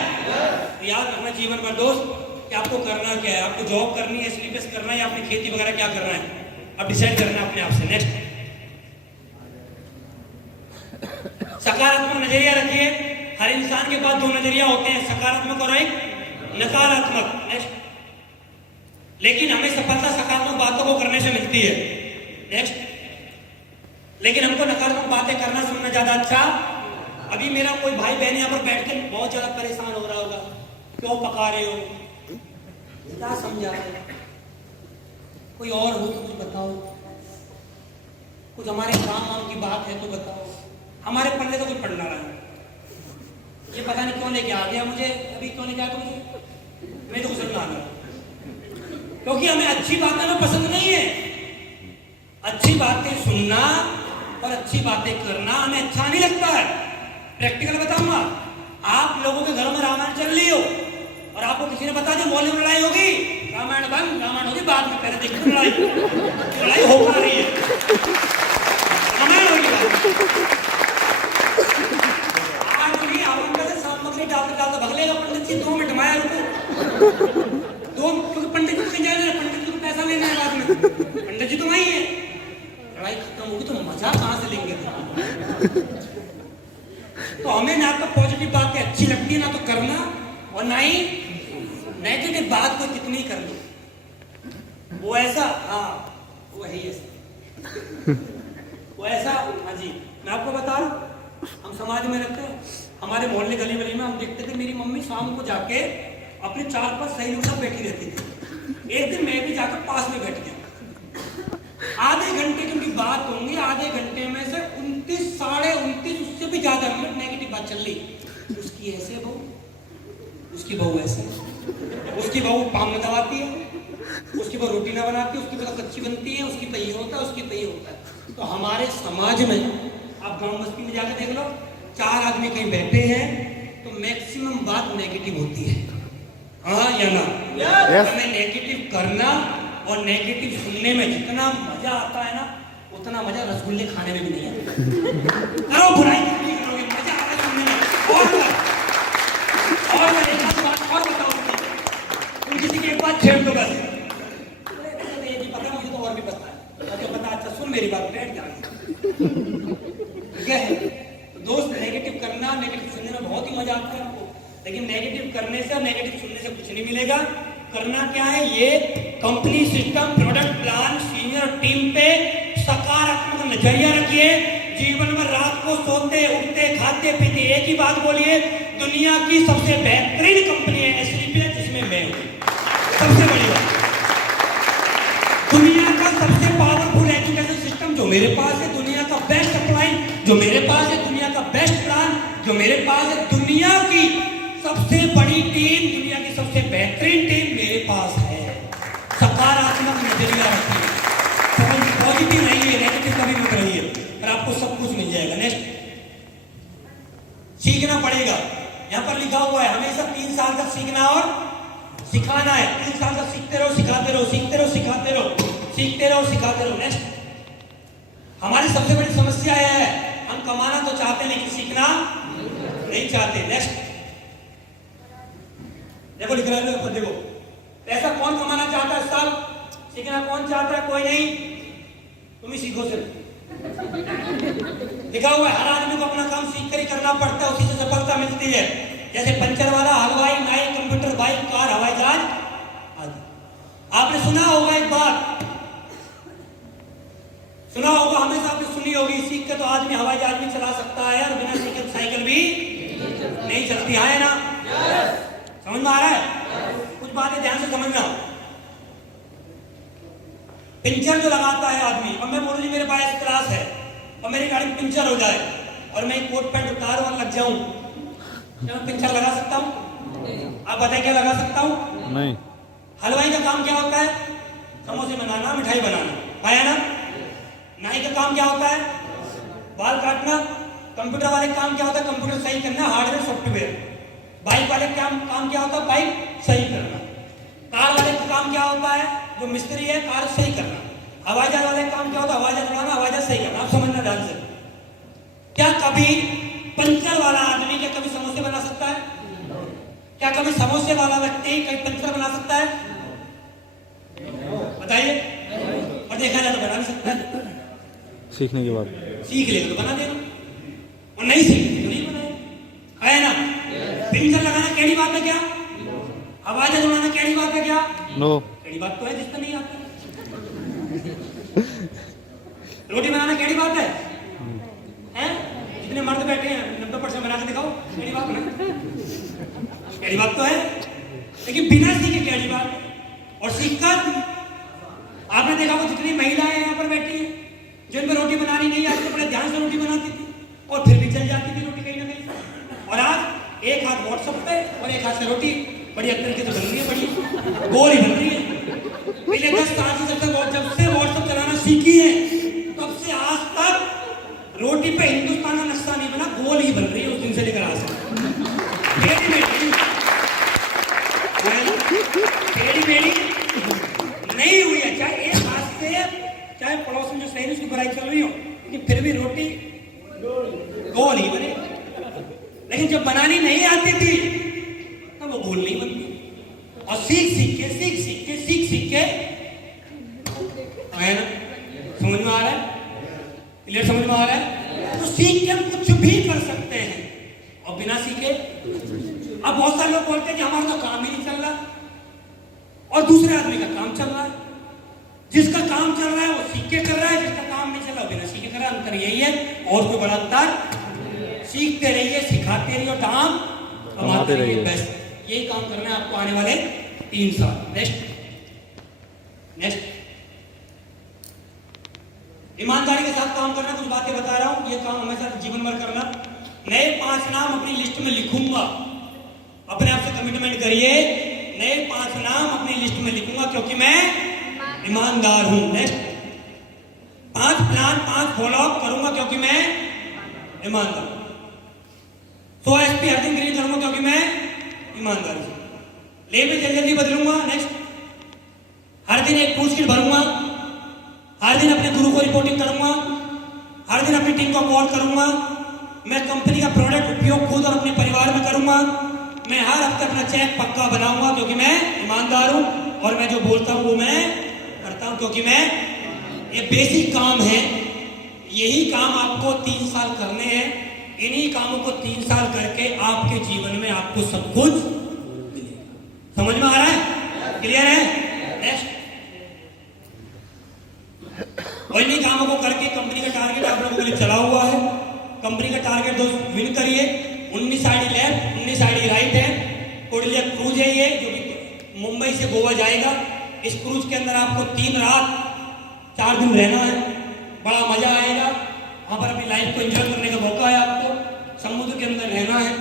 तो याद रखना जीवन भर दोस्त कि आपको करना क्या है। आपको जॉब करनी है, स्लीपेस करना है, या अपनी खेती वगैरह क्या करना है, अब डिसाइड करना है अपने आप से। नेक्स्ट, सकारात्मक नजरिया रखिए। हर इंसान के पास 2 नजरिया होते हैं, सकारात्मक और एक नकारात्मक। नेक्स्ट, लेकिन हमें सफलता सकारात्मक बातों को करने से मिलती है। नेक्स्ट, लेकिन हमको नकारात्मक बातें करना सुनना ज्यादा अच्छा। अभी मेरा कोई भाई बहन यहाँ पर बैठ के बहुत ज्यादा परेशान हो रहा होगा, क्यों पका रहे हो, क्या समझा रहे हो, कोई और हो तो कुछ बताओ, कुछ हमारे काम वाम की बात है तो बताओ, हमारे पल्ले तो कुछ पड़ ना रहा है, ये पता नहीं क्यों लेके आ गया मुझे, अभी क्यों लेके आया मुझे, मैं तो कुछ ना आ रहा, क्योंकि हमें अच्छी बातें ना पसंद नहीं है। अच्छी बातें सुनना और अच्छी बातें करना हमें अच्छा नहीं लगता है। प्रैक्टिकल बताऊंगा, आप लोगों के घर में रामायण चल रही हो और आपको किसी ने बता दिया मोहल्ले में लड़ाई होगी, रामायण बंद, रामायण होगी बाद में, पहले देखिए लड़ाई हो पा रही है, रामायण होगी आज भी आमंत्रण से सामग्री डालते भगलेगा पंडित जी, 2 मिनट माया रुको, 2, क्योंकि पंडित जी को जाना है, पंडित जी को पैसा लेना है बाद में, पंडित जी तो वही है, लड़ाई खत्म होगी तो मजा कहां से लेंगे। तो हमें ना तो पॉजिटिव बातें अच्छी लगती है ना तो करना, और ना ही नेगेटिव बात को कितनी कर लो वो ऐसा, हाँ वो है ऐसा, वो ऐसा। हाँ जी, मैं आपको बता रहा हूँ, हम समाज में रहते हैं, हमारे मोहल्ले गली गली में हम देखते थे, मेरी मम्मी शाम को जाके अपने 4-5 सहेलियों के साथ बैठी रहती थी। एक दिन मैं भी जाकर पास में बैठ गया, आधे घंटे की उनकी बात होंगी, आधे घंटे में से 29, साढ़े 29, उससे भी ज्यादा मिनट नेगेटिव बात चल रही। उसकी ऐसे बहू, उसकी बहू ऐसे, उसकी बहू पाम में दबाती है, उसकी बहू रोटी ना बनाती है, उसकी बहू कच्ची बनती है, उसकी पे ये होता है, उसकी पे ये होता है। तो हमारे समाज में आप गांव बस्ती में जाकर देख लो, 4 आदमी कहीं बैठे हैं तो मैक्सिमम बात नेगेटिव होती है, हाँ या ना। हमें नेगेटिव करना और नेगेटिव सुनने में जितना मजा आता है ना, उतना मजा रसगुल्ले खाने में भी नहीं आता। करो बुराई कितनी करोगे, मजा आता है सुनने में। और मैं एक बात और बताऊं, तुम किसी की एक बात छेड़ दो बस, ये नहीं पता मुझे तो और भी पता है, मुझे पता, अच्छा सुन मेरी बात, बैठ जा, ठीक है। दोस्त, नेगेटिव करना, नेगेटिव सुनने में बहुत ही मजा आता है आपको, लेकिन नेगेटिव करने से और नेगेटिव सुनने से कुछ नहीं मिलेगा। करना क्या है, ये company system, product plan, senior team पे सकारात्मक नजरिया रखिए। जीवन में रात को सोते उठते खाते पीते एक ही बात बोलिए, दुनिया की सबसे बेहतरीन कंपनी है स्लीपियस, जिसमें मैं हूं, सबसे बड़ी बात। दुनिया का सबसे पावरफुल एजुकेशन सिस्टम जो मेरे पास है, दुनिया का बेस्ट अपलाइन जो मेरे पास है, दुनिया का बेस्ट प्लान जो मेरे पास है, दुनिया की सबसे बड़ी टीम, दुनिया की सबसे बेहतरीन टीम मेरे पास है। सकारात्मक नजरिया रखिए, पॉजिटिव रहिए, नेगेटिव कभी मत रहिए, और आपको सब कुछ मिल जाएगा। नेक्स्ट, सीखना पड़ेगा। यहाँ पर लिखा हुआ है हमेशा 3 साल तक सीखना और सिखाना है। 3 साल तक सीखते रहो, सिखाते रहो, सीखते रहो, सिखाते रहो, सीखते रहो, सिखाते रहो। नेक्स्ट, हमारी सबसे बड़ी समस्या है, हम कमाना तो चाहते हैं लेकिन सीखना नहीं चाहते। नेक्स्ट, देखो लिख रहा है, देखो पैसा कौन कमाना चाहता है, सब सीखना कौन चाहता है, कोई नहीं, तुम ही सीखो सिर्फ। लिखा हुआ है हर आदमी को अपना काम सीख कर ही करना पड़ता है, उसी से सफलता मिलती है। जैसे पंचर वाला, हलवाई, नाई, कंप्यूटर आपने सुना होगा एक बात, सुना होगा, हमेशा आपने सुनी होगी, सीख के तो आदमी हवाई जहाज भी चला सकता है और बिना सीखे साइकिल भी नहीं चलती है ना। समझ में आ रहा है? कुछ बातें ध्यान से समझना। पंचर जो लगाता है आदमी, अब मैं बोलूं जी मेरे पास क्लास है और मेरी गाड़ी में पंचर हो जाए और मैं कोट पैंट उतार और लग जाऊं, क्या मैं पंचर लगा सकता हूं? आप बताएं क्या लगा सकता हूं? नहीं। हलवाई का काम क्या होता है? समोसे बनाना, मिठाई बनाना, आया ना। नाई का काम क्या होता है? बाल काटना। कंप्यूटर वाले का काम क्या होता है? कंप्यूटर सही करना, हार्डवेयर सॉफ्टवेयर। बाइक वाले का काम क्या होता है? बाइक सही करना। कार वाले का काम क्या होता है? जो मिस्त्री है कार सही करना। हवाई जहाज वाले का काम क्या होता है? हवाई जहाज उड़ाना, हवाई जहाज सही करना। आप समझना ध्यान से। क्या कभी पंचर वाला आदमी क्या कभी समोसे बना सकता है? क्या कभी समोसे वाला व्यक्ति कभी पंचर बना सकता है? बताइए। और देखा जाए तो बना भी सकता है, सीखने के बाद। सीख ले तो बना देगा और नहीं सीख तो नहीं बनाएगा, है ना। पंचर लगाना केड़ी बात है क्या? हवाई जहाज उड़ाना केड़ी बात है क्या? नो। केड़ी बात तो है जिसका नहीं आता। रोटी बनाना केड़ी बात है? हैं? जितने मर्द बैठे हैं 90% बना के दिखाओ, केड़ी बात है? केड़ी बात तो है, लेकिन बिना सीखे केड़ी बात। और सीखकर आपने देखा वो जितनी महिलाएं यहाँ पर बैठी हैं जिनको रोटी बनानी नहीं आती, तो बड़े ध्यान से रोटी बनाती थी और फिर भी चल जाती थी रोटी कहीं ना कहीं। और आज एक हाथ व्हाट्सएप पे और एक हाथ से रोटी बड़ी अच्छे तरीके से बन रही है, बड़ी गोल ही बन रही है। पिछले 10 साल से जब से व्हाट्सएप चलाना सीखी है तब से आज तक रोटी पे हिंदुस्तान का नक्शा नहीं बना, गोल ही बन रही है उस दिन से लेकर आज तक। नहीं हुई है, चाहे एक हाथ से चाहे पड़ोस में जो सही उसकी बुराई चल रही हो, लेकिन फिर भी रोटी गोल ही बने। लेकिन जब बनानी नहीं आती थी तब वो गोल नहीं बनती। और सीख सीख के आया ना। समझ में आ रहा है? क्लियर समझ में आ रहा है? तो सीख के हम कुछ भी कर सकते हैं और बिना सीखे। अब बहुत सारे लोग बोलते हैं कि हमारा तो काम ही नहीं चल रहा और दूसरे आदमी का काम चल रहा है। जिसका काम चल रहा है वो सीख के कर रहा है, जिसका काम नहीं चल रहा बिना सीखे कर रहा है। अंतर यही है, और कोई बड़ा अंतर। सीखते रहिए, सिखाते रहिए, काम कमाते रहिए। बेस्ट यही काम करना है आपको आने वाले 3 साल। नेक्स्ट ईमानदारी के साथ काम करना। कुछ बातें बता रहा हूं, ये काम हमेशा जीवन भर करना। नए 5 नाम अपनी लिस्ट में लिखूंगा, अपने आप से कमिटमेंट करिए। नए 5 नाम अपनी लिस्ट में लिखूंगा क्योंकि मैं ईमानदार हूं। नेक्स्ट 5 प्लान 5 फॉलो अप करूंगा क्योंकि मैं ईमानदार हूं। 100 SP हर दिन ग्रीन करूंगा क्योंकि मैं ईमानदार हूं। लेवल जल्दी जल्दी बदलूंगा। नेक्स्ट हर दिन एक पूछ किट भरूंगा, हर दिन अपने गुरु को रिपोर्टिंग करूंगा, हर दिन अपनी टीम को कॉल करूंगा। मैं कंपनी का प्रोडक्ट उपयोग खुद और अपने परिवार में करूंगा। मैं हर हफ्ते अपना चेक पक्का बनाऊंगा क्योंकि मैं ईमानदार हूं और मैं जो बोलता हूं वो मैं करता हूं क्योंकि मैं। ये बेसिक काम है, यही काम आपको 3 साल करने हैं। इन्हीं कामों को 3 साल करके आपके जीवन में आपको सब कुछ मिलेगा। समझ में आ रहा है? क्लियर है? नेक्स्ट और इन्हीं कामों को करके कंपनी का टारगेट आप लोगों के लिए चला हुआ है। कंपनी का टारगेट दोस्त विन करिए। 19 आईडी लेफ्ट 19 आईडी राइट है। कोडलिया क्रूज है ये, जो कि मुंबई से गोवा जाएगा। इस क्रूज के अंदर आपको 3 रात 4 दिन रहना है। बड़ा मजा आएगा। वहां पर अपनी लाइफ को एंजॉय करने का मौका है आपको। समुद्र के अंदर रहना है।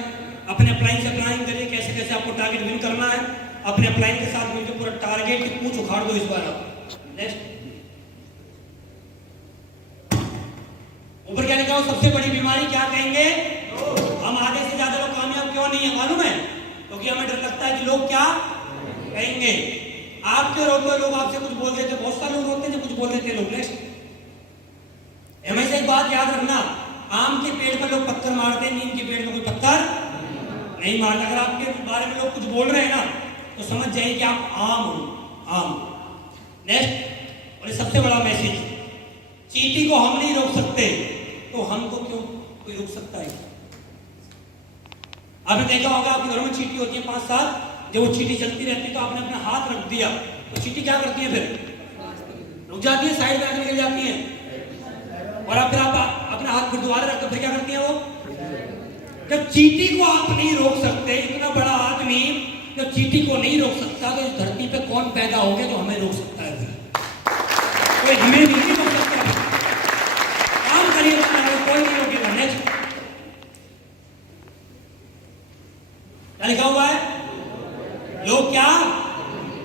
अपने अप्लाइन से प्लानिंग करिए कैसे कैसे आपको टारगेट विन करना है। अपने अप्लाइन के साथ मिलकर पूरा टारगेट की पूछ उखाड़ दो इस बार आप। नेक्स्ट ऊपर क्या लिखा हो? सबसे बड़ी बीमारी क्या कहेंगे? हम आधे से ज्यादा लोग कामयाब क्यों नहीं है मालूम है? क्योंकि हमें डर लगता है कि लोग क्या कहेंगे। आपके रोते लोग आपसे कुछ बोल देते, बहुत सारे लोग होते हैं जो कुछ बोल देते लोग। नेक्स्ट हमेशा एक बात याद रखना, आम के पेड़ पर लोग पत्थर मारते हैं, नीम के पेड़ पर कोई पत्थर नहीं मारता। अगर आपके बारे में लोग कुछ बोल रहे हैं ना तो समझ जाइए कि आप आम हो, आम। नेक्स्ट और ये सबसे बड़ा मैसेज, चींटी को हम नहीं रोक सकते तो हमको क्यों कोई रोक सकता है? आपने देखा होगा आपके घर में चींटी होती है 5-7, जब वो चींटी चलती रहती है तो आपने अपना हाथ रख दिया तो चींटी क्या करती है फिर? रुक जाती है, साइड में आके निकल जाती है। और अब फिर आप अपना हाथ फिर दोबारा रखते, फिर क्या करती है वो? जब चींटी को आप नहीं रोक सकते, इतना बड़ा आदमी जब चींटी को नहीं रोक सकता, तो इस धरती पे कौन पैदा हो गया जो हमें रोक सकता है? कोई हमें नहीं रोक सकता। काम करिए, कोई नहीं रोकेगा। नेक्स्ट क्या लिखा हुआ है? लोग क्या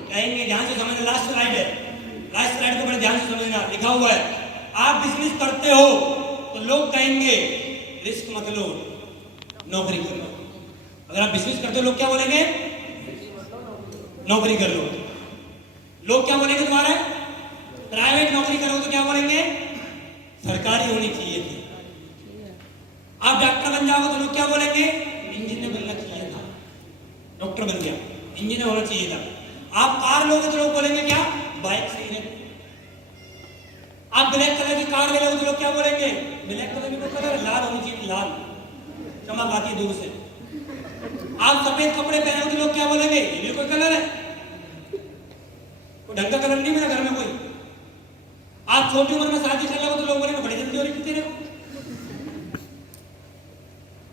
कहेंगे? ध्यान से समझना, लास्ट स्लाइड है, लास्ट स्लाइड को बड़े ध्यान से समझना। लिखा हुआ है आप बिजनेस करते हो तो लोग कहेंगे रिस्क मत लो, नौकरी कर लो। अगर आप बिजनेस करते हो लोग क्या बोलेंगे? नौकरी कर लो। लोग क्या बोलेंगे तुम्हारे? प्राइवेट नौकरी करो तो क्या बोलेंगे? सरकारी होनी चाहिए थी। आप डॉक्टर बन जाओगे तो लोग क्या बोलेंगे? इंजीनियर बनना चाहिए था। डॉक्टर बन गया, इंजीनियर होना चाहिए था। आप कार लोगे तो लोग बोलेंगे क्या? बाइक सही है। आप ब्लैक कलर की कार ले लोगे तो लोग क्या बोलेंगे? ब्लैक कलर की कलर लाल होनी चाहिए, लाल चमक आती है दूर से। आप सफेद कपड़े पहने हो तो लोग क्या बोलेंगे? ये भी कोई कलर है, कोई ढंग का कलर नहीं मेरा घर में कोई। आप छोटी उम्र में शादी कर लो तो लोग बोलेंगे बड़ी जल्दी हो रही तेरे को।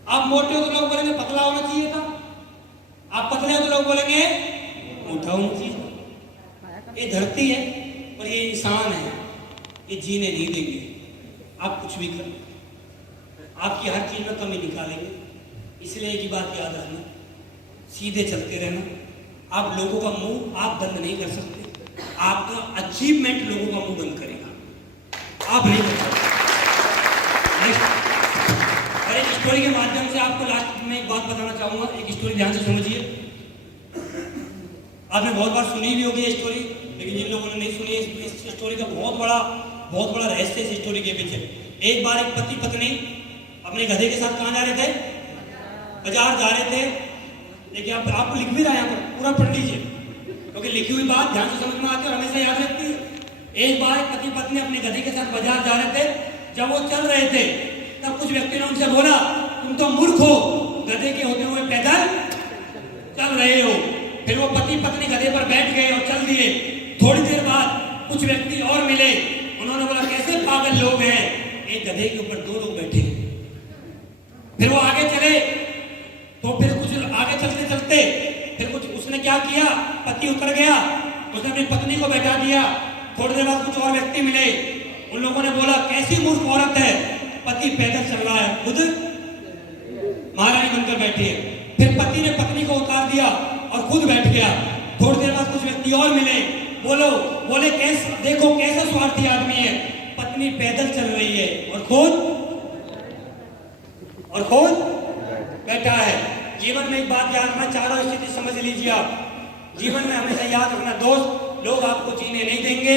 आप मोटे हो तो लोग बोलेंगे पतला होना चाहिए था। आप पतले हो तो लोग बोलेंगे मोटा होना चाहिए। ये धरती है और ये इंसान है, ये जीने नहीं देंगे। आप कुछ भी कर, आपकी हर चीज में कमी निकालेंगे। इसलिए एक ही बात याद रखना, सीधे चलते रहना। आप लोगों का मुंह आप बंद नहीं कर सकते, आपका अचीवमेंट लोगों का मुंह बंद करेगा, आप नहीं कर सकते। और एक स्टोरी के माध्यम से आपको लास्ट में एक बात बताना चाहूंगा। एक स्टोरी ध्यान से समझिए। आपने बहुत बार सुनी भी होगी ये स्टोरी, लेकिन जिन लोगों ने नहीं सुनी इस स्टोरी का बहुत बड़ा रहस्य इस स्टोरी के पीछे। एक बार एक पति पत्नी अपने गधे के साथ कहाँ जा रहे थे? बाजार जा रहे थे। लेकिन आपको लिख भी रहा है यहाँ पर, पूरा पढ़ लीजिए, क्योंकि लिखी हुई बात ध्यान से समझ में आती है और हमेशा याद रहती है। एक बार पति पत्नी अपने गधे के साथ बाजार जा रहे थे। जब वो चल रहे थे तब कुछ व्यक्ति ने उनसे बोला, तुम तो मूर्ख हो, गधे के होते हुए पैदल चल रहे हो। फिर वो पति पत्नी गधे पर बैठ गए और चल दिए। थोड़ी देर बाद कुछ व्यक्ति और मिले, उन्होंने बोला कैसे पागल लोग हैं, एक गधे के ऊपर 2 लोग बैठे। फिर वो आगे चले, तो फिर कुछ आगे चलते चलते फिर कुछ उसने क्या किया, पति उतर गया, उसने अपनी पत्नी को बैठा दिया। थोड़ी देर बाद कुछ और व्यक्ति मिले, उन लोगों ने बोला कैसी मूर्ख औरत है, पति पैदल चल रहा है, खुद महारानी बनकर बैठी है। फिर पति ने पत्नी को उतार दिया और खुद बैठ गया। थोड़ी देर बाद कुछ व्यक्ति और मिले, बोले कैसे, देखो कैसा स्वार्थी आदमी है, पत्नी पैदल चल रही है और खुद बैठा है। जीवन में एक बात याद रखना, चारों स्थिति समझ लीजिए आप। जीवन में हमेशा याद रखना दोस्त, लोग आपको जीने नहीं देंगे।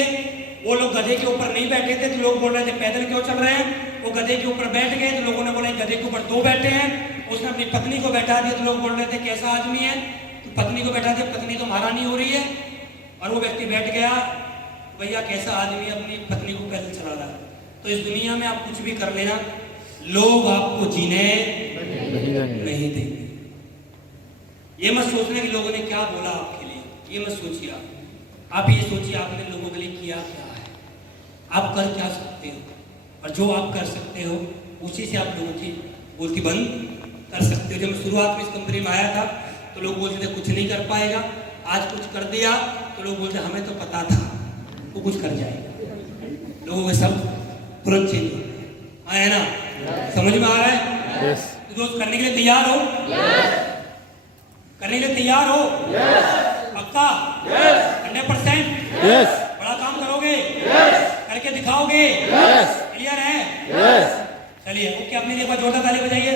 वो लोग गधे के ऊपर नहीं बैठे थे तो लोग बोल रहे थे पैदल क्यों चल रहे हैं। वो गधे के ऊपर बैठ गए तो लोगों ने बोला गधे के ऊपर 2 बैठे हैं। उसने अपनी पत्नी को बैठा दिया तो लोग बोल रहे थे कैसा आदमी है। तो पत्नी को बैठा दिया, पत्नी तो महारानी हो रही है। और वो व्यक्ति बैठ गया, भैया कैसा आदमी अपनी पत्नी को पैदल चला रहा है। तो इस दुनिया में आप कुछ भी कर लेना, लोग आपको जीने नहीं देंगे। ये मत सोचना कि लोगों ने क्या बोला आपके लिए, ये मत सोचिए। आप ये सोचिए आपने लोगों के लिए किया क्या है, आप कर क्या सकते हो, और जो आप कर सकते हो उसी से आप लोगों की बोलती बंद कर सकते हो। जब मैं शुरुआत में इस कंपनी में आया था तो लोग बोलते थे कुछ नहीं कर पाएगा, आज कुछ कर दिया तो लोग बोलते हमें तो पता था वो कुछ कर जाएगा। लोगों के सब तुरंत चेंज हो गए, है ना? समझ में आ रहा है? तो दोस्त करने के लिए तैयार हो? करने के लिए तैयार हो? पक्का? 100%? बड़ा काम करोगे? करके दिखाओगे? क्लियर है? चलिए ओके, अपने लिए जोरदार ताली बजाइए।